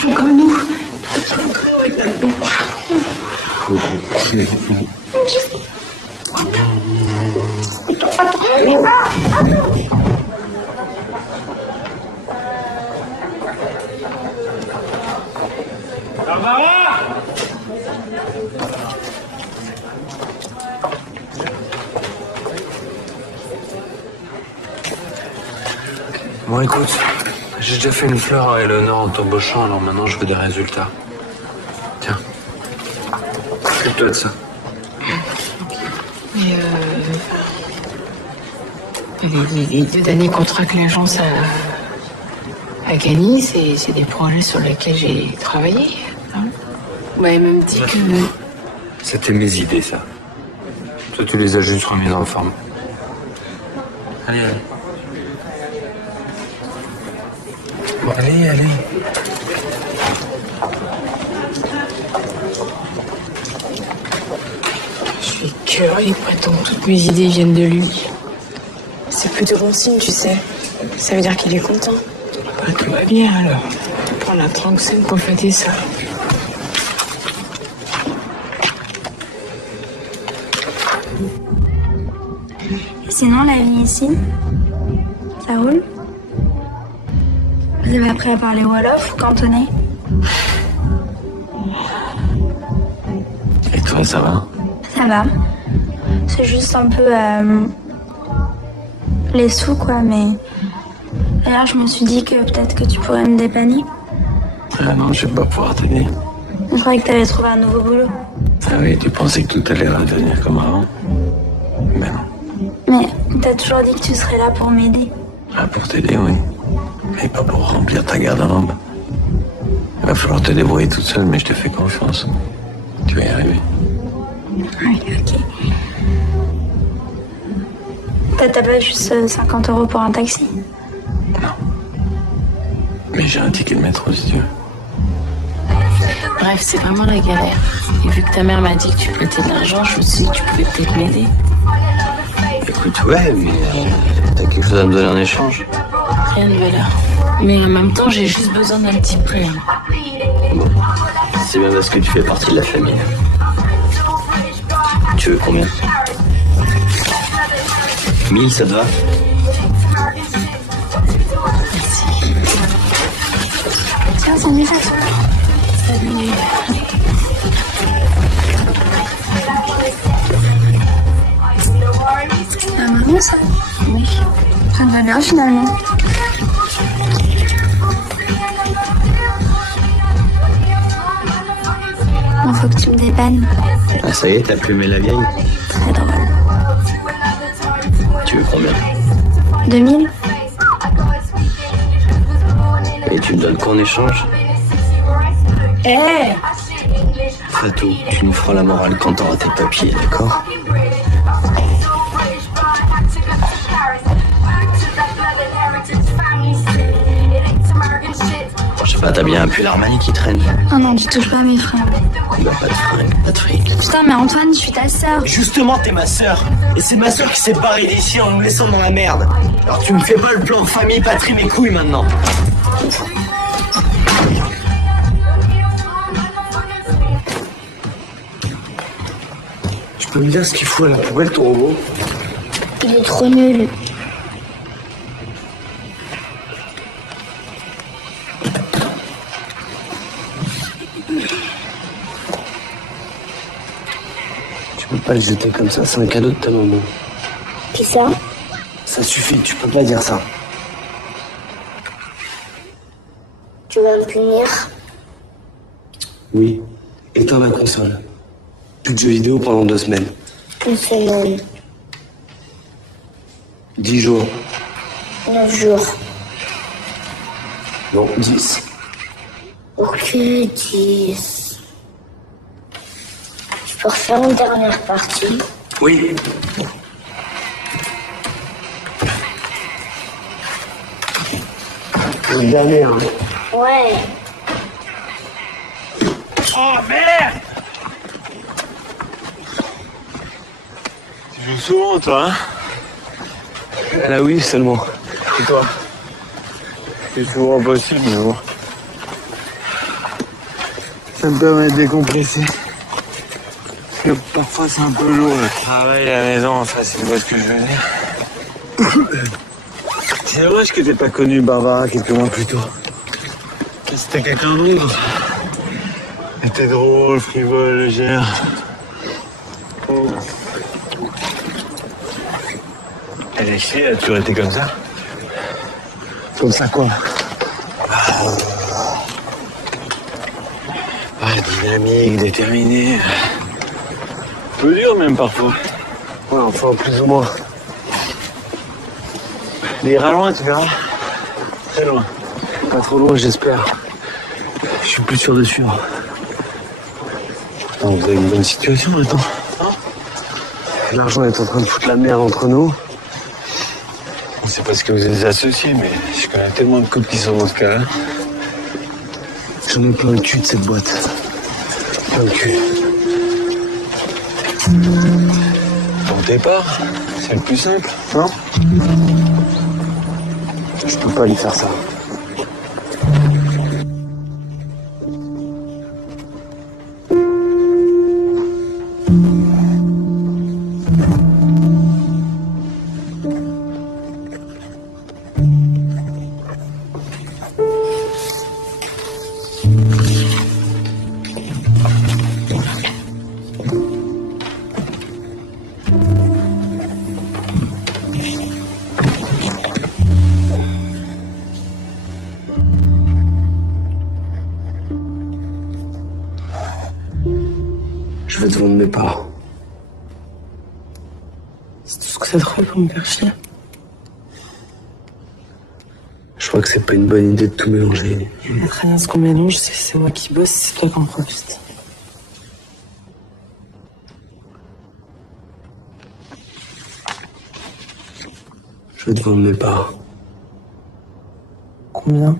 Faut comme nous. Bon, écoute, j'ai déjà fait une fleur à Eleanor en t'embauchant, alors maintenant je veux des résultats. Tiens, occupe-toi de ça. Mais les 2 derniers contrats que l'agence a gagnés, c'est des projets sur lesquels j'ai travaillé. Hein. Vous m'avez même dit que... C'était mes idées, ça. Toi, tu les as juste remises en forme. Allez, allez. Bon, allez, allez. Je suis cœur, il prétend que toutes mes idées viennent de lui. C'est plutôt bon signe, tu sais. Ça veut dire qu'il est content. Bah, tout va bien alors. Prends la tranxène pour fêter ça. Sinon, la vie ici, ça roule? Vous avez appris à parler wolof ou cantonais? Et toi, ça va? Ça va. C'est juste un peu les sous, quoi, mais... D'ailleurs, je me suis dit que peut-être que tu pourrais me dépanner. Ah non, je vais pas pouvoir t'aider. Je croyais que t'avais trouvé un nouveau boulot. Ah oui, tu pensais que tout allait redevenir comme avant? Mais non. Mais t'as toujours dit que tu serais là pour m'aider. Ah, pour t'aider, oui. Mais pas pour remplir ta garde-robe. Il va falloir te débrouiller toute seule, mais je te fais confiance. Tu vas y arriver. Oui, ok. T'as pas juste 50 € pour un taxi? Mais j'ai un ticket de métro, si tu veux. Bref, c'est vraiment la galère. Et vu que ta mère m'a dit que tu prêtais de l'argent, je me suis dit que tu pouvais peut-être m'aider. Écoute, ouais, mais t'as quelque chose à me donner en échange? Rien de valeur. Mais en même temps, j'ai juste besoin d'un petit peu. Bon, c'est bien parce que tu fais partie de la famille. Tu veux combien? 1000, ça te va? Tiens, salut Fatou. Salut. Ah, marrant ça? Oui. Ça me va bien finalement. Bon, faut que tu me dépannes. Ah, ça y est, t'as plumé la vieille? Très drôle. Tu veux combien? 2000? Et tu me donnes quoi en échange? Fatou, tu nous feras la morale quand t'auras tes papiers, d'accord? Je sais pas, t'as bien un pull Armani qui traîne? Oh non, tu touches pas à mes fringues. Bah, pas de fringues, pas de fric. Putain, mais Antoine, je suis ta sœur. Justement, t'es ma sœur. Et c'est ma sœur qui s'est barrée d'ici en me laissant dans la merde. Alors tu me fais pas le plan famille, patrie, mes couilles maintenant. Tu peux me dire ce qu'il fout à la poubelle, ton robot? Il est trop nul. Tu peux pas le jeter comme ça, c'est un cadeau de ta maman. Qui ça? Ça suffit, tu peux pas dire ça. Tu vas me punir? Oui, éteins la console. Plus de jeux vidéo pendant 2 semaines. Une semaine. 10 jours. 9 jours. Non, 10. Ok, 10. Je peux refaire une dernière partie? Oui. Une dernière. Ouais. Oh merde! Tu joues souvent, toi, hein? Là, oui, seulement. Et toi? C'est toujours impossible, mais bon. Ça me permet de décompresser. Parce que parfois, c'est un peu lourd, le travail à la maison, enfin, si tu vois ce que je veux dire. C'est dommage que t'aies pas connu Barbara quelques mois plus tôt. C'était quelqu'un d'autre. Elle était drôle, frivole, légère. Oh. Elle est chiée, elle a toujours été comme ça. Comme ça quoi? Dynamique, déterminée. Un peu dur même parfois. Ouais, enfin, plus ou moins. Mais il ira loin, tu verras. Très loin. Pas trop loin, j'espère. Je suis plus sûr de suivre. Vous avez une bonne situation maintenant. L'argent est en train de foutre la merde entre nous. C'est parce que vous êtes associés, mais je connais tellement de couples qui sont dans ce cas-là. J'en ai plein le cul de cette boîte. Plein le cul. Ton départ, c'est le plus simple, non? Je peux pas lui faire ça. Je vais te vendre mes parts. C'est tout ce que ça te trouve pour me faire chier. Je crois que c'est pas une bonne idée de tout mélanger. Très bien, ce qu'on mélange, c'est moi qui bosse, c'est toi qui en profites. Je vais te vendre mes parts. Combien?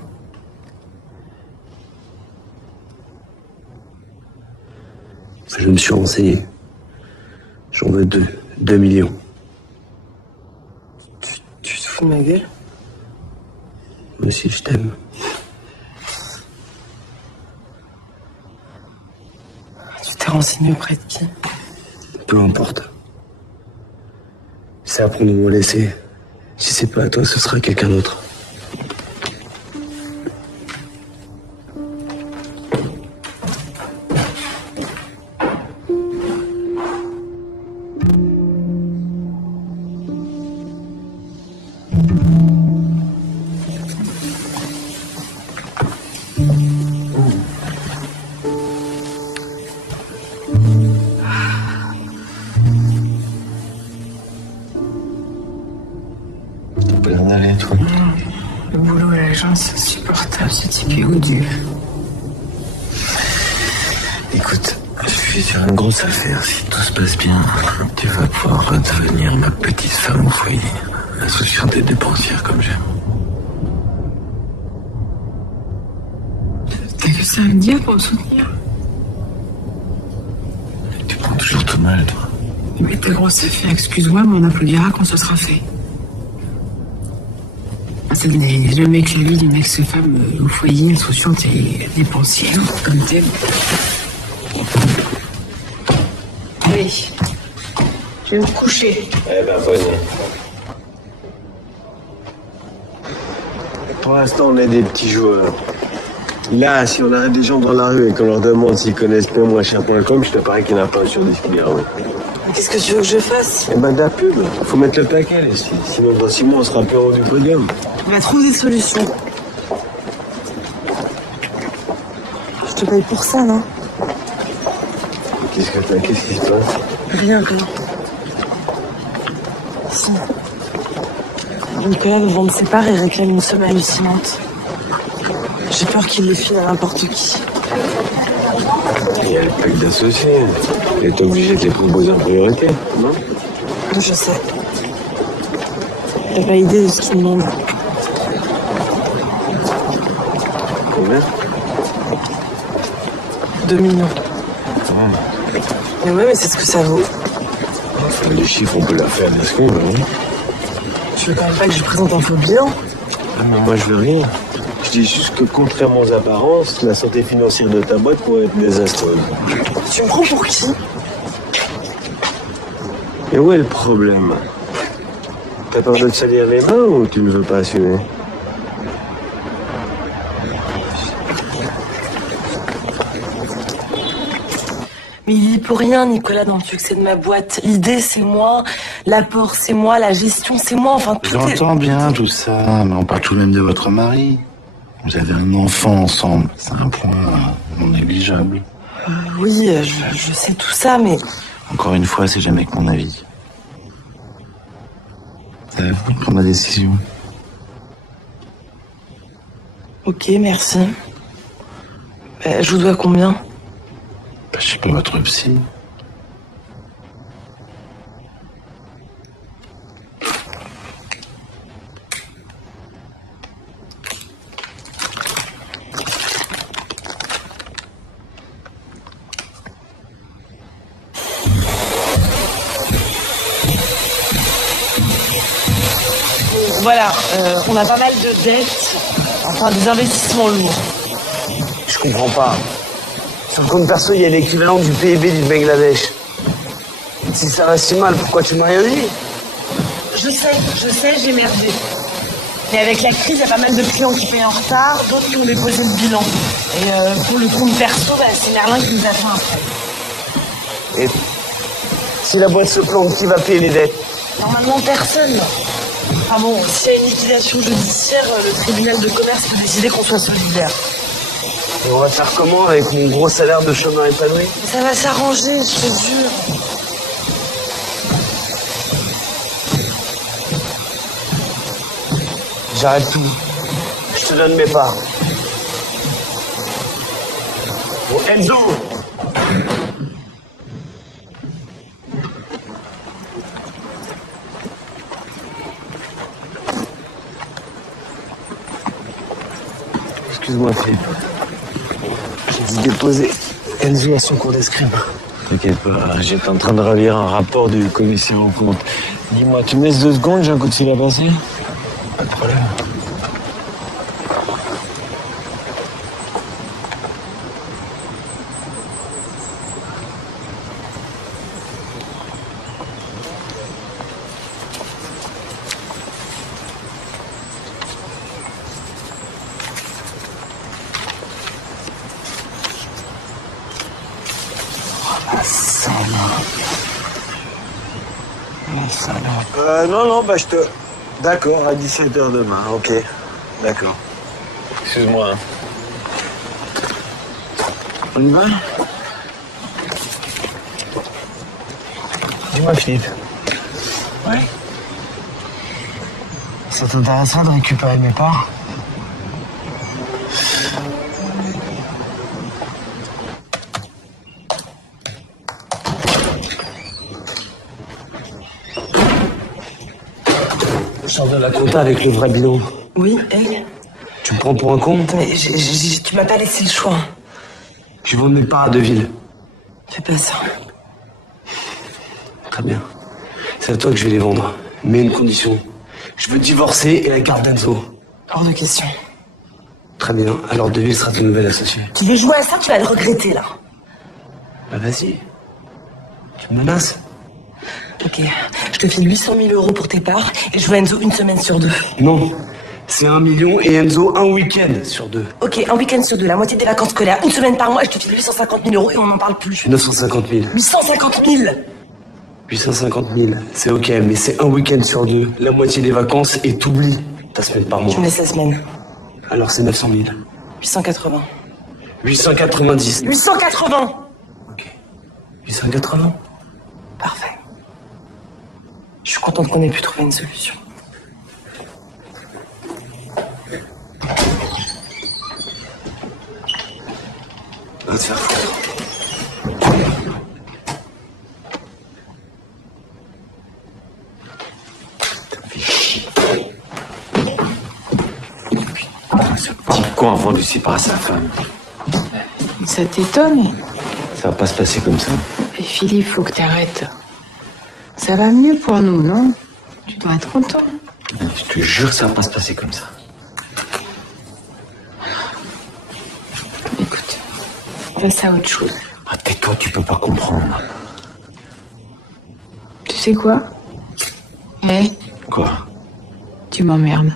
Je me suis renseigné. J'en veux 2 millions. Tu te fous de ma gueule? Moi aussi, je t'aime. Tu t'es renseigné auprès de qui? Peu importe. C'est à prendre ou à laisser. Si c'est pas à toi, ce sera quelqu'un d'autre. Le boulot et la jambe, c'est insupportable, ce type est odieux. Écoute, je suis sur une grosse affaire. Si tout se passe bien, tu vas pouvoir redevenir ma petite femme au foyer. La solution des dépensières comme j'aime. T'as que ça à me dire pour me soutenir? Tu prends toujours tout mal, toi. Mais ta grosse affaire, excuse-moi, mais on applaudira quand ce sera fait. Ça n'est jamais que la vie d'une ex-femme au foyer, insouciante et dépensière, comme t'es. Oui. Je vais me coucher. Eh ben, bonne nuit. Pour l'instant, on est des petits joueurs. Là, si on arrête des gens dans la rue et qu'on leur demande s'ils connaissent PMoincher.com, je te parie qu'il y en a pas un sur 10 qui dira oui. Mais qu'est-ce que tu veux que je fasse? Eh ben, de la pub. Faut mettre le paquet, les filles. Sinon, dans 6 mois, on sera plus en haut du podium. On va trouver des solutions. Je te paye pour ça, non? Qu'est-ce que t'as? Qu'est-ce qui se passe? Rien. Si. Nicolas veut vendre ses parts et réclame une somme hallucinante. J'ai peur qu'il les file à n'importe qui. Il y a le pack d'associés. Il est obligé de les proposer en priorité, non? Je sais. T'as pas idée de ce qu'il demande. Combien? 2 millions. Mais ouais, mais c'est ce que ça vaut. Enfin, les chiffres, on peut la faire de ce qu'on veut, hein. Tu veux quand même pas que je présente un faux bilan? Ah, mais moi, je veux rien. Je dis juste que, contrairement aux apparences, la santé financière de ta boîte pourrait être désastreuse. Tu me prends pour qui? Et où est le problème? T'as peur de te salir les mains ou tu ne veux pas assumer? Mais il y est pour rien, Nicolas, dans le succès de ma boîte. L'idée, c'est moi. L'apport, c'est moi. La gestion, c'est moi. Enfin, tout est... J'entends bien tout ça, mais on parle tout de même de votre mari. Vous avez un enfant ensemble. C'est un point non négligeable. Oui, je sais tout ça, mais... Encore une fois, c'est jamais que mon avis. C'est à vous de prendre la décision. Ok, merci. Je vous dois combien? Je suis pas votre psy. Voilà, on a pas mal de dettes, enfin des investissements lourds. Je comprends pas. Sur le compte perso, il y a l'équivalent du PIB du Bangladesh. Si ça va si mal, pourquoi tu m'as rien dit? Je sais, j'ai merdé. Mais avec la crise, il y a pas mal de clients qui payent en retard, d'autres qui ont déposé le bilan. Et pour le compte perso, c'est Merlin qui nous a fait un prêt. Et si la boîte se plante, qui va payer les dettes? Normalement, personne. Ah bon, s'il y a une liquidation judiciaire, le tribunal de commerce peut décider qu'on soit solidaire. Et on va faire comment avec mon gros salaire de chômeur épanoui? Ça va s'arranger, je te jure. J'arrête tout. Je te donne mes parts. Bon, Enzo! Excuse-moi, Philippe. J'ai dû déposer Enzo à son cours d'escrime. T'inquiète pas, j'étais en train de relire un rapport du commissaire en compte. Dis-moi, tu me laisses 2 secondes, j'ai un coup de fil à passer? Pas de problème. Non, je te... D'accord, à 17h demain, ok. D'accord. Excuse-moi. Hein. On y va? Dis-moi, Philippe. Ouais. Ça t'intéresserait de récupérer mes parts? Je sors de la compta avec le vrai bilan. Oui, et Tu me prends pour un con? mais tu m'as pas laissé le choix. Je vends mes parts à Deville. Fais pas ça. Très bien. C'est à toi que je vais les vendre. Mais une condition. Je veux divorcer et la garde d'Enzo. Hors de question. Très bien. Alors Deville sera ton nouvel associé. Tu veux jouer à ça, tu vas le regretter, là. Bah vas-y. Tu me menaces? Ok, je te file 800 000 euros pour tes parts et je veux Enzo une semaine sur 2. Non, c'est 1 million et Enzo un week-end sur 2. Ok, un week-end sur 2, la moitié des vacances scolaires, une semaine par mois, je te file 850 000 euros et on n'en parle plus. 950 000. 850 000 850 000, c'est ok, mais c'est un week-end sur 2, la moitié des vacances et t'oublies ta semaine par mois. Tu me laisses la semaine. Alors c'est 900 000. 880. 890. 880 880. Parfait. Je suis contente qu'on ait pu trouver une solution. Va te faire foutre. Ce petit con a vendu ses parts à sa femme. Ça t'étonne? Ça va pas se passer comme ça. Et Philippe, faut que t'arrêtes. Ça va mieux pour nous, non? Tu dois être content. Je te jure que ça va pas se passer comme ça. Écoute, passe à autre chose. Ah, tais-toi, tu peux pas comprendre. Tu sais quoi? Eh, Quoi? tu m'emmerdes.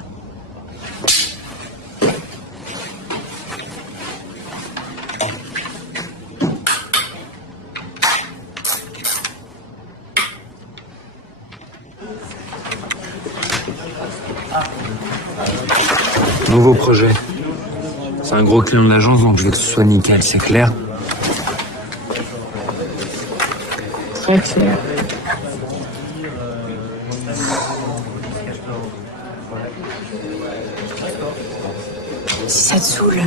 Nouveau projet. C'est un gros client de l'agence, donc je veux que ce soit nickel, c'est clair? Très clair. Si ça te saoule,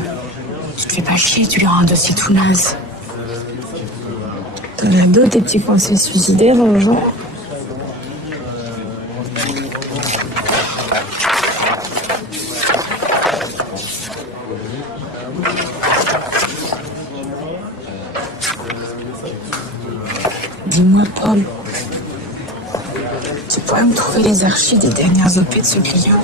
tu te fais pas chier, tu lui rends un dossier tout naze. T'en as d'autres, tes petits pensées suicidaires, genre? Dis-moi, Paul, tu pourrais me trouver les archives des dernières OP de ce client?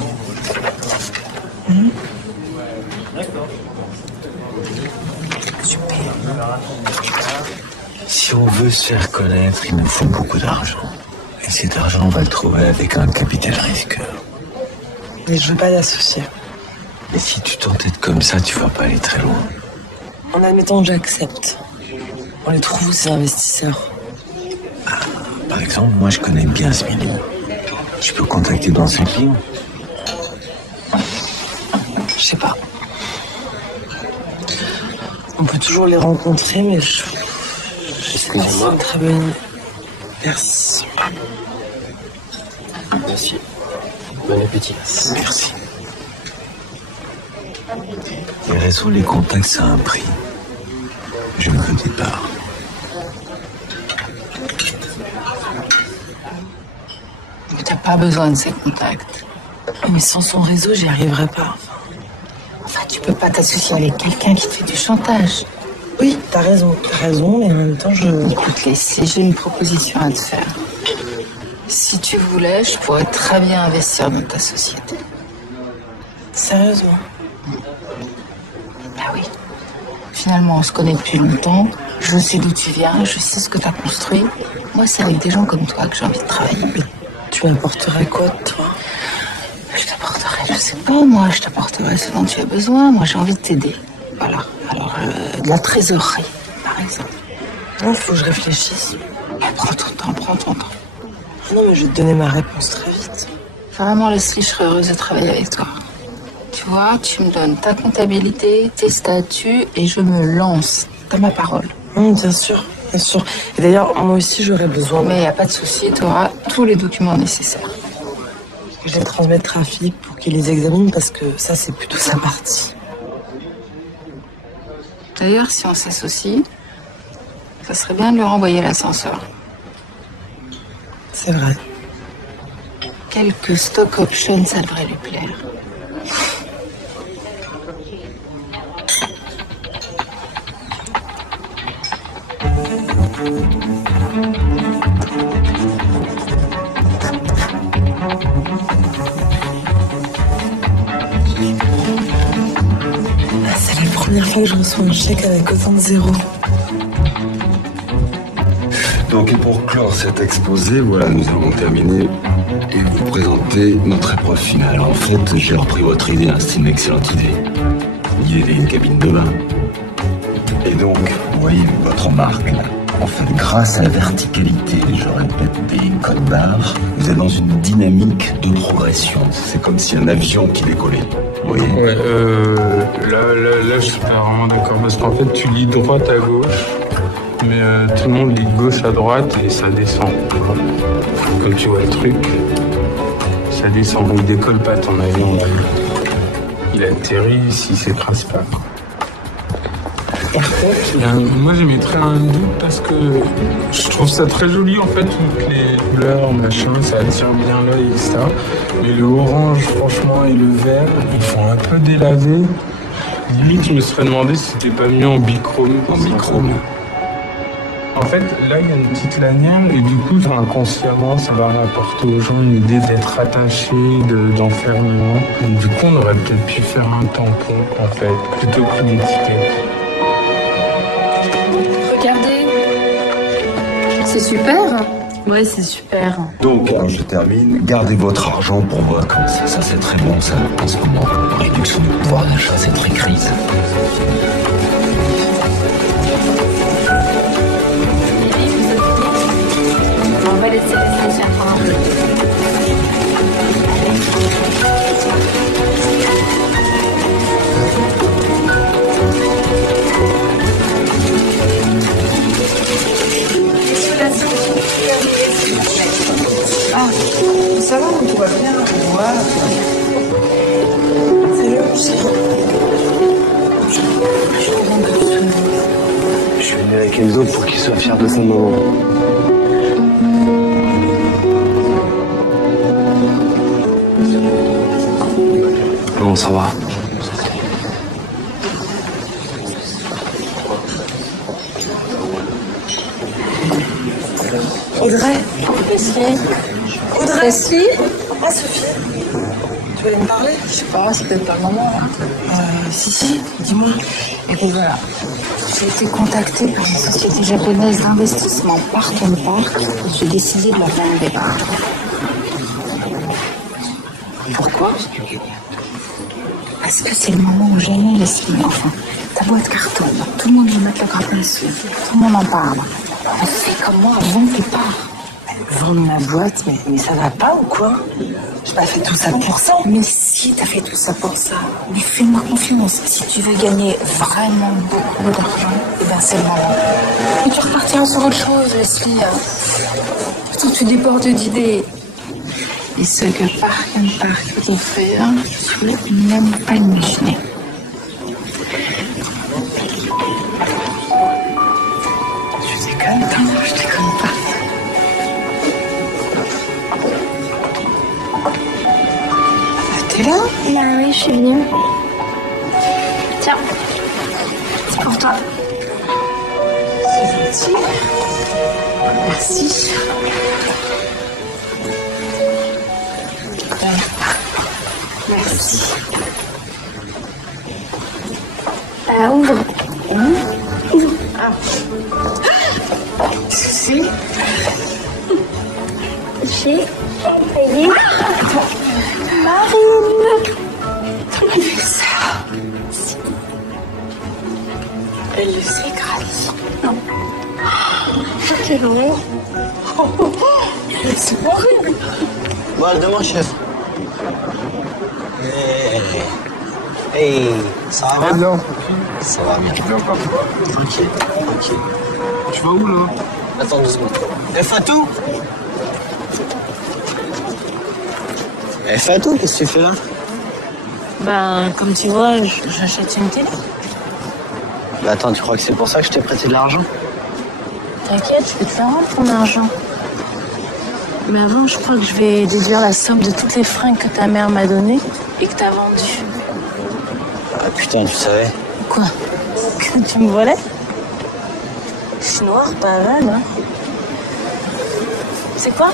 Super. Si on veut se faire connaître, il nous faut beaucoup d'argent. Et cet argent, on va le trouver avec un capital risque. Mais je veux pas d'associé. Et si tu t'entêtes comme ça, tu vas pas aller très loin. En admettant que j'accepte, on les trouve où ces investisseurs? Par exemple, moi, je connais bien ce milieu. Tu peux contacter dans cette ligne? Je sais pas. On peut toujours les rencontrer, mais je sais pas si c'est une très bonne idée. Merci. Merci. Bon appétit. Merci. Les réseaux, les contacts, ça a un prix. Je ne connais pas. Mais t'as pas besoin de ces contacts. Mais sans son réseau, j'y arriverai pas. Enfin, tu peux pas t'associer avec quelqu'un qui te fait du chantage. Oui, t'as raison, mais en même temps, Écoute, Leslie, j'ai une proposition à te faire. Si tu voulais, je pourrais très bien investir dans ta société. Sérieusement? Bah oui. Finalement, on se connaît depuis longtemps. Je sais d'où tu viens, je sais ce que t'as construit. Moi, c'est avec des gens comme toi que j'ai envie de travailler. Tu m'apporterais quoi de toi? Je t'apporterai, je sais pas, moi, je t'apporterai ce dont tu as besoin. Moi, j'ai envie de t'aider. Voilà. Alors, de la trésorerie, par exemple. Non, il faut que je réfléchisse. Mais prends ton temps, prends ton temps. Non, mais je vais te donner ma réponse très vite. Vraiment, Leslie, je serais heureuse de travailler avec toi. Tu vois, tu me donnes ta comptabilité, tes statuts, et je me lance. T'as ma parole. Bien sûr, bien sûr. Et d'ailleurs, moi aussi, j'aurais besoin. Mais il n'y a pas de souci, tu auras tous les documents nécessaires. Je les transmettrai à Philippe pour qu'il les examine parce que ça, c'est plutôt sa partie. D'ailleurs, si on s'associe, ça serait bien de lui renvoyer l'ascenseur. C'est vrai. Quelques stock options, ça devrait lui plaire. C'est la première fois que je reçois un chèque avec autant de zéros. Donc, et pour clore cet exposé, voilà, nous allons terminer et vous présenter notre épreuve finale. En fait, j'ai repris votre idée, hein, c'est une excellente idée. L'idée d'une cabine de bain. Et donc, vous voyez votre marque là. En fait, grâce à la verticalité, je répète, des codes barres, vous êtes dans une dynamique de progression. C'est comme si un avion qui décollait. Vous voyez? Ouais, là, je suis pas vraiment d'accord. Parce qu'en fait, tu lis droite à gauche, mais tout le monde lit de gauche à droite et ça descend. Comme tu vois le truc, ça descend. Il décolle pas ton avion. Il atterrit s'il s'écrase pas. Par contre, moi je mettrais un doute parce que je trouve ça très joli en fait, toutes les couleurs, machin, ça attire bien l'œil, etc. Mais le orange, franchement, et le vert, ils font un peu délavé. Limite, je me serais demandé si c'était pas mieux en bichrome. En bichrome. En fait, là, il y a une petite lanière et du coup, inconsciemment, ça va apporter aux gens une idée d'être attaché, d'enfermement. Du coup, on aurait peut-être pu faire un tampon, en fait, plutôt qu'une étiquette. Regardez. C'est super. Ouais, c'est super. Donc, alors je termine. Gardez votre argent pour vos vacances. Ça, c'est très bon, ça, en ce moment. Réduction du pouvoir d'achat, c'est très crise. On va laisser les stagiaires prendre un peu. Ah, ça va, tout va bien. Voilà. Salut, Je suis venu avec Enzo pour qu'il soit fier de sa maman. Comment ça va? Audrey. Audrey. Sophie. Ah, Sophie. Tu voulais me parler? Je sais pas, c'est peut-être pas le moment là. Si, dis-moi. Écoute, voilà. J'ai été contactée par une société japonaise d'investissement Park & Park. J'ai décidé de la vendre des parts. Pourquoi? Parce que c'est le moment où jamais Leslie, enfin, ta boîte carton. Tout le monde veut mettre le grappin dessus. Tout le monde en parle. On fait comme moi, vends tes parts. Vendre ma boîte, mais ça va pas ou quoi? J'ai pas fait tout ça pour ça. Mais si, t'as fait tout ça pour ça. Mais fais-moi confiance. Si tu veux gagner vraiment beaucoup d'argent, eh ben c'est le moment. Et tu repartiras sur autre chose, Leslie. Surtout tu débordes d'idées. Et ce que Park & Park peut t'offrir, tu peux même pas l'imaginer. Tu déconnes? Non, je déconne pas. T'es là? Bah oui, je suis venue. Tiens, c'est pour toi. C'est gentil. Merci. Merci. Bah ouvre. Ouvre. Ah. Qu'est-ce que c'est? J'ai payé. Marine. Comment elle fait ça? Elle le sait, Grace. Non. C'est vrai. C'est horrible. Bon, demain, chef. Hey, ça va bien? Ça va bien. Tranquille, tranquille. Tu vas où là? Attends 2 secondes. Fatou? Fatou, qu'est-ce que tu fais là? Ben, comme tu vois, j'achète une télé. Bah attends, tu crois que c'est pour ça que je t'ai prêté de l'argent? T'inquiète, je peux te faire rendre ton argent. Mais avant, je crois que je vais déduire la somme de toutes les fringues que ta mère m'a données et que t'as vendues. Ah putain, tu savais? Quoi? Que tu me volais? Je suis noire, pas aveugle, hein. C'est quoi?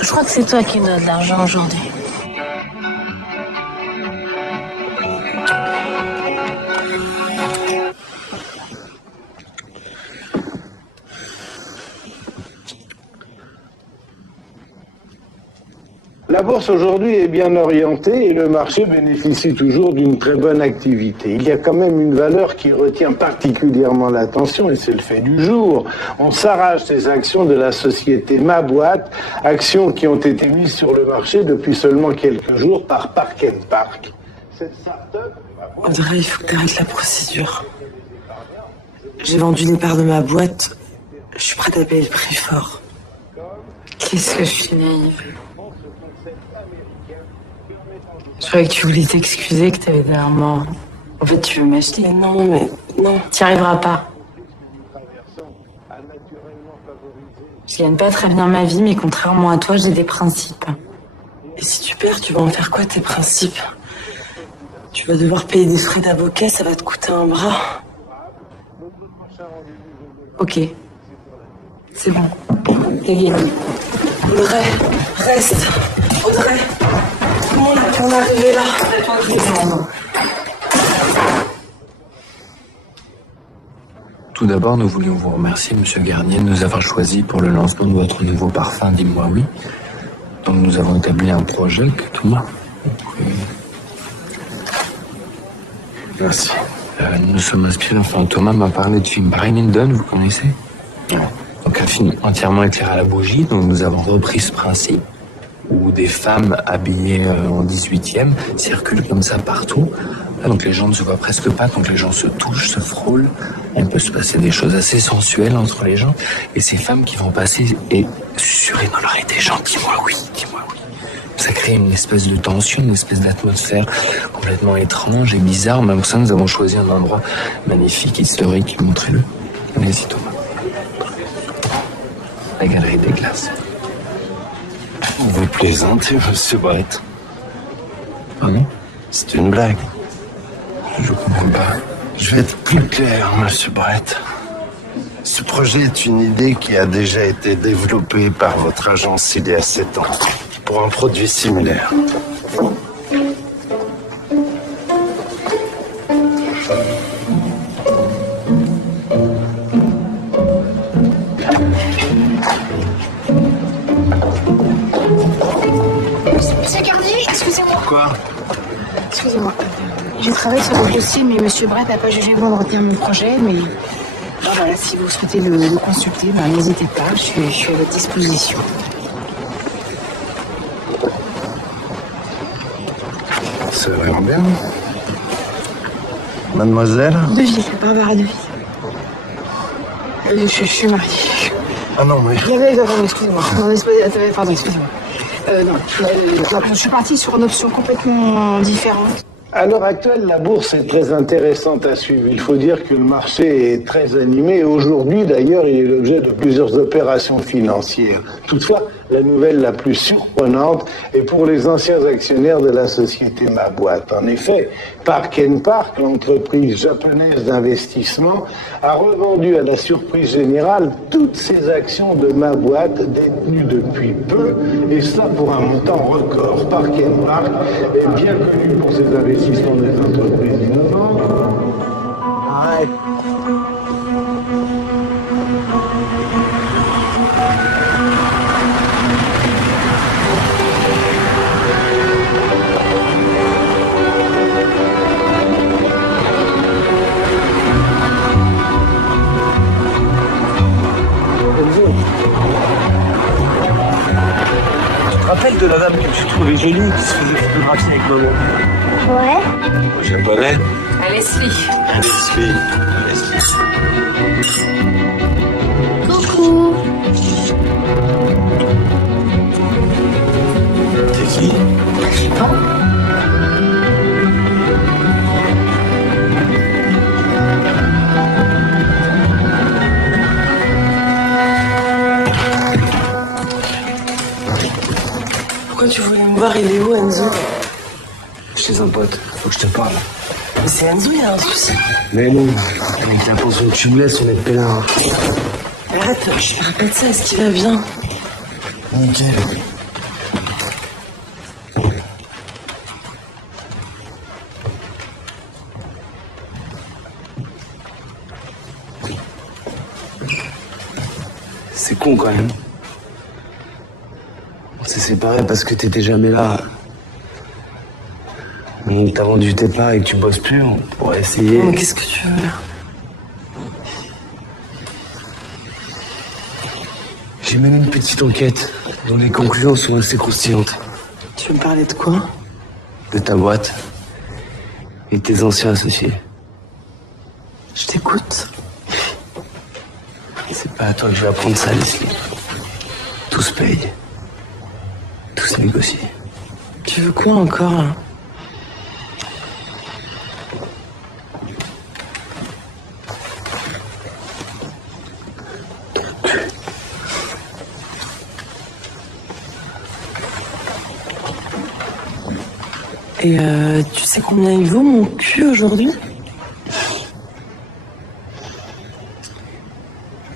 Je crois que c'est toi qui donnes de l'argent aujourd'hui. La bourse aujourd'hui est bien orientée et le marché bénéficie toujours d'une très bonne activité. Il y a quand même une valeur qui retient particulièrement l'attention et c'est le fait du jour. On s'arrache des actions de la société Ma Boîte, actions qui ont été mises sur le marché depuis seulement quelques jours par Park & Park. Cette start-up... Audrey, il faut que tu arrêtes la procédure. J'ai vendu les parts de ma boîte. Je suis prête à payer le prix fort. Qu'est-ce que je suis naïve. Je croyais que tu voulais t'excuser, que t'avais derrière moi. En fait, tu veux m'acheter. Mais non. T'y arriveras pas. Je gagne pas très bien ma vie, mais contrairement à toi, j'ai des principes. Et si tu perds, tu vas en faire quoi, tes principes? Tu vas devoir payer des frais d'avocat, ça va te coûter un bras. Ok. C'est bon. T'as gagné. Audrey, reste. Audrey, comment on a pu en arriver là? Tout d'abord, nous voulions vous remercier, Monsieur Garnier, de nous avoir choisis pour le lancement de votre nouveau parfum Dis-moi oui. Donc nous avons établi un projet que Thomas. Merci. Nous sommes inspirés, Thomas m'a parlé du film Brandon, vous connaissez? Donc un film entièrement éclairé à la bougie, donc nous avons repris ce principe où des femmes habillées en 18e circulent comme ça partout. Donc les gens ne se voient presque pas, donc les gens se touchent, se frôlent. Il peut se passer des choses assez sensuelles entre les gens. Et ces femmes qui vont passer et susurrer dans l'oreille des gens, dis-moi oui, dis-moi oui. Ça crée une espèce de tension, une espèce d'atmosphère complètement étrange et bizarre. Même ça, nous avons choisi un endroit magnifique, historique. Montrez-le. Allez-y, Thomas. La galerie des glaces. Vous plaisantez, Monsieur Brett. Pardon? C'est une blague. Je comprends pas. Je vais être plus clair, Monsieur Brett. Ce projet est une idée qui a déjà été développée par votre agence il y a 7 ans pour un produit similaire. Monsieur Garnier, excusez-moi. Quoi? Excusez-moi. J'ai travaillé sur le dossier, mais Monsieur Brett n'a pas jugé bon de retenir mon projet, mais voilà, si vous souhaitez le consulter, n'hésitez pas, je suis à votre disposition. Ça a l'air bien. Mademoiselle? Deville, Barbara Deville. Je suis mariée. Ah non, mais... Excusez-moi. Pardon, excusez-moi. Je suis partie sur une option complètement différente. À l'heure actuelle, la bourse est très intéressante à suivre. Il faut dire que le marché est très animé. Aujourd'hui, d'ailleurs, il est l'objet de plusieurs opérations financières. Toutefois, la nouvelle la plus surprenante est pour les anciens actionnaires de la société Ma Boîte. En effet, Park & Park, l'entreprise japonaise d'investissement, a revendu à la surprise générale toutes ses actions de Ma Boîte détenues depuis peu, et cela pour un montant record. Park & Park est bien connu pour ses investissements dans les entreprises innovantes. Arrête. Tu te rappelles de la dame que tu trouvais jolie, qui se faisait photographier avec maman? Ouais. Japonais? Leslie. Leslie. Coucou. T'es qui? Pourquoi tu voulais me voir? Il est où, Enzo? Chez un pote. Faut que je te parle. Mais c'est Enzo, il y a un souci. Mais non, avec la pension que tu me laisses, on est peinard. Arrête, je parle pas de ça, est-ce qu'il va bien? Nickel. C'est con quand même. s'est séparés parce que t'étais jamais là. Donc t'as vendu tes parts et que tu bosses plus, on pourrait essayer. Mais qu'est-ce que tu veux là? J'ai mené une petite enquête dont les conclusions sont assez croustillantes. Tu veux me parler de quoi? De ta boîte et tes anciens associés. Je t'écoute. C'est pas à toi que je vais apprendre ça, Leslie. Tout se paye. Tout se négocie. Tu veux quoi encore là? Et tu sais combien il vaut mon cul aujourd'hui?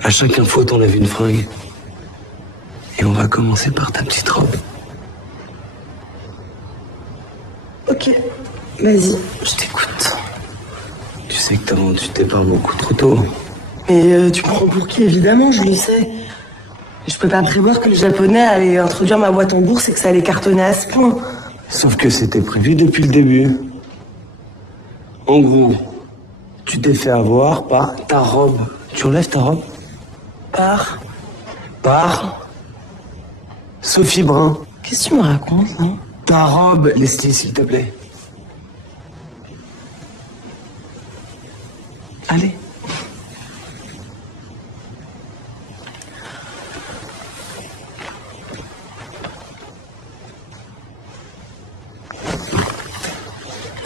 À chaque info, t'enlèves une fringue. Et on va commencer par ta petite robe. Ok, vas-y, je t'écoute. Tu sais que t'as vendu tes parts beaucoup trop tôt. Mais tu me prends pour qui? Évidemment, je le sais. Je peux pas prévoir que le japonais allait introduire ma boîte en bourse et que ça allait cartonner à ce point. Sauf que c'était prévu depuis le début. En gros, tu t'es fait avoir par ta robe. Tu enlèves ta robe? Par Sophie Brun. Qu'est-ce que tu me racontes, non? Ta robe, Leslie, s'il te plaît. Allez.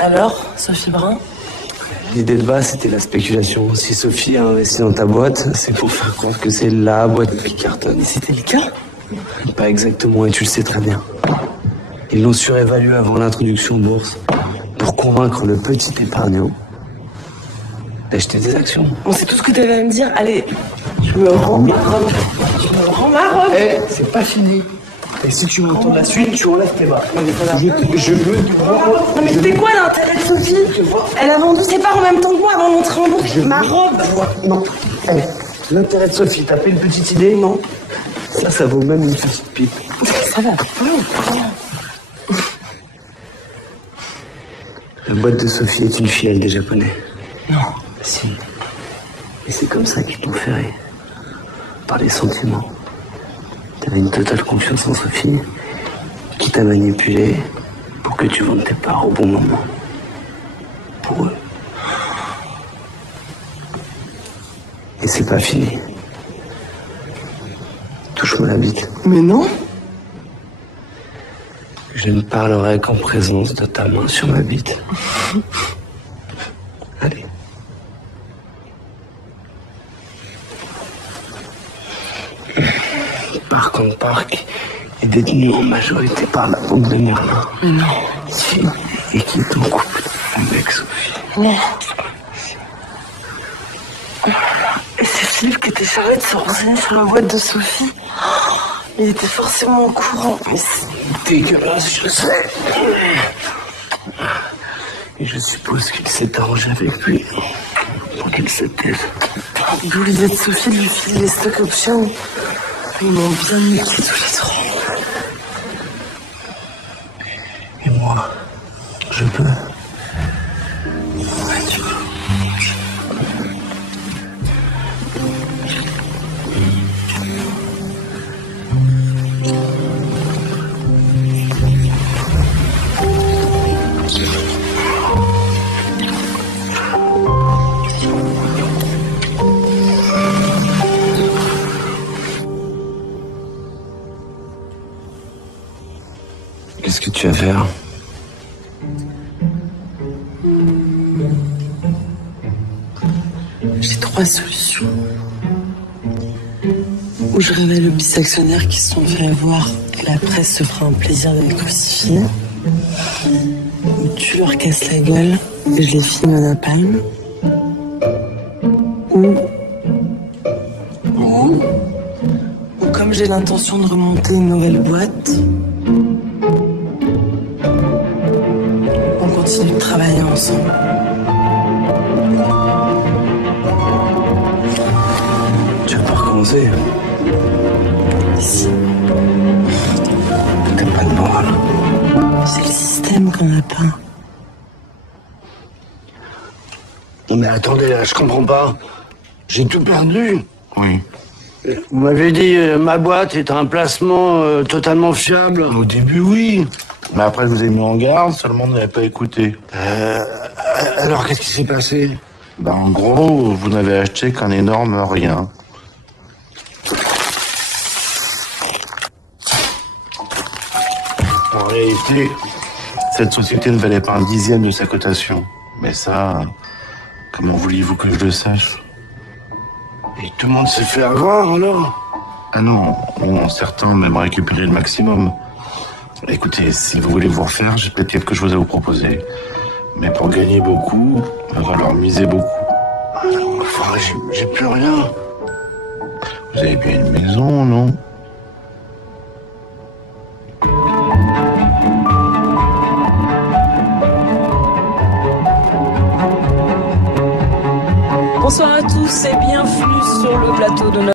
Alors, Sophie Brun? L'idée de base, c'était la spéculation. Si Sophie a investi dans ta boîte, c'est pour faire croire que c'est la boîte qui cartonne. Et c'était le cas? Pas exactement, et tu le sais très bien. Ils l'ont surévalué avant l'introduction en bourse pour convaincre le petit épargnant d'acheter des actions. Bon, c'est tout ce que tu avais à me dire. Allez, je me rends ma robe. Je me rends ma robe. Eh, c'est pas fini. Et si tu m'entends la suite, tu enlèves tes bas. Je veux te voir. Non mais c'était quoi l'intérêt de Sophie? Elle a vendu ses parts en même temps que moi avant d'entrer en bourse. Ma robe. Non. Eh, l'intérêt de Sophie, t'as pas une petite idée? Non. Ça vaut même une petite pipe. Ça va. La boîte de Sophie est une filiale des Japonais. Non. Si. Et c'est comme ça qu'ils t'ont ferré. Par les sentiments. T'avais une totale confiance en Sophie, qui t'a manipulé pour que tu vendes tes parts au bon moment. Pour eux. Et c'est pas fini. Touche-moi la bite. Mais non. Je ne parlerai qu'en présence de ta main sur ma bite. Allez. Parc en parc est détenu en majorité par la banque de Merlin. Mais non. Si. Et qui est en couple avec Sophie. Non. Et c'est Philippe qui était chargé de se renseigner sur la boîte de Sophie. Il était forcément au courant. Mais c'est dégueulasse, je sais. Et je suppose qu'il s'est arrangé avec lui pour qu'il se taise. D'où l'idée de Sophie de lui filer les stock options. Ils m'ont bien niqué tous les trois. Et moi, je peux. Ouais, tu peux. Qu'est-ce que tu vas faire? J'ai 3 solutions. Ou je révèle aux bis-actionnaires qui se sont fait avoir et la presse se fera un plaisir de les crucifier. Ou tu leur casses la gueule et je les filme à napalm. Ou comme j'ai l'intention de remonter une nouvelle boîte, on continue de travailler ensemble. Tu vas pas recommencer? Si. t'aimes pas de morale. C'est le système qu'on n'a pas. Non mais attendez, là, je comprends pas. J'ai tout perdu. Oui. Vous m'avez dit ma boîte est un placement totalement fiable. Au début, oui. Mais après, je vous ai mis en garde, seulement vous n'avez pas écouté. Alors, qu'est-ce qui s'est passé? Ben, en gros, vous n'avez acheté qu'un énorme rien. En réalité, cette société ne valait pas un dixième de sa cotation. Mais ça, comment vouliez-vous que je le sache? Et tout le monde s'est fait avoir, alors? Ah non, certains ont même récupéré le maximum. Écoutez, si vous voulez vous refaire, j'ai peut-être quelque chose à vous proposer. Mais pour gagner beaucoup, il va falloir miser beaucoup. Enfin, j'ai plus rien. Vous avez bien une maison, non? Bonsoir à tous et bienvenue sur le plateau de notre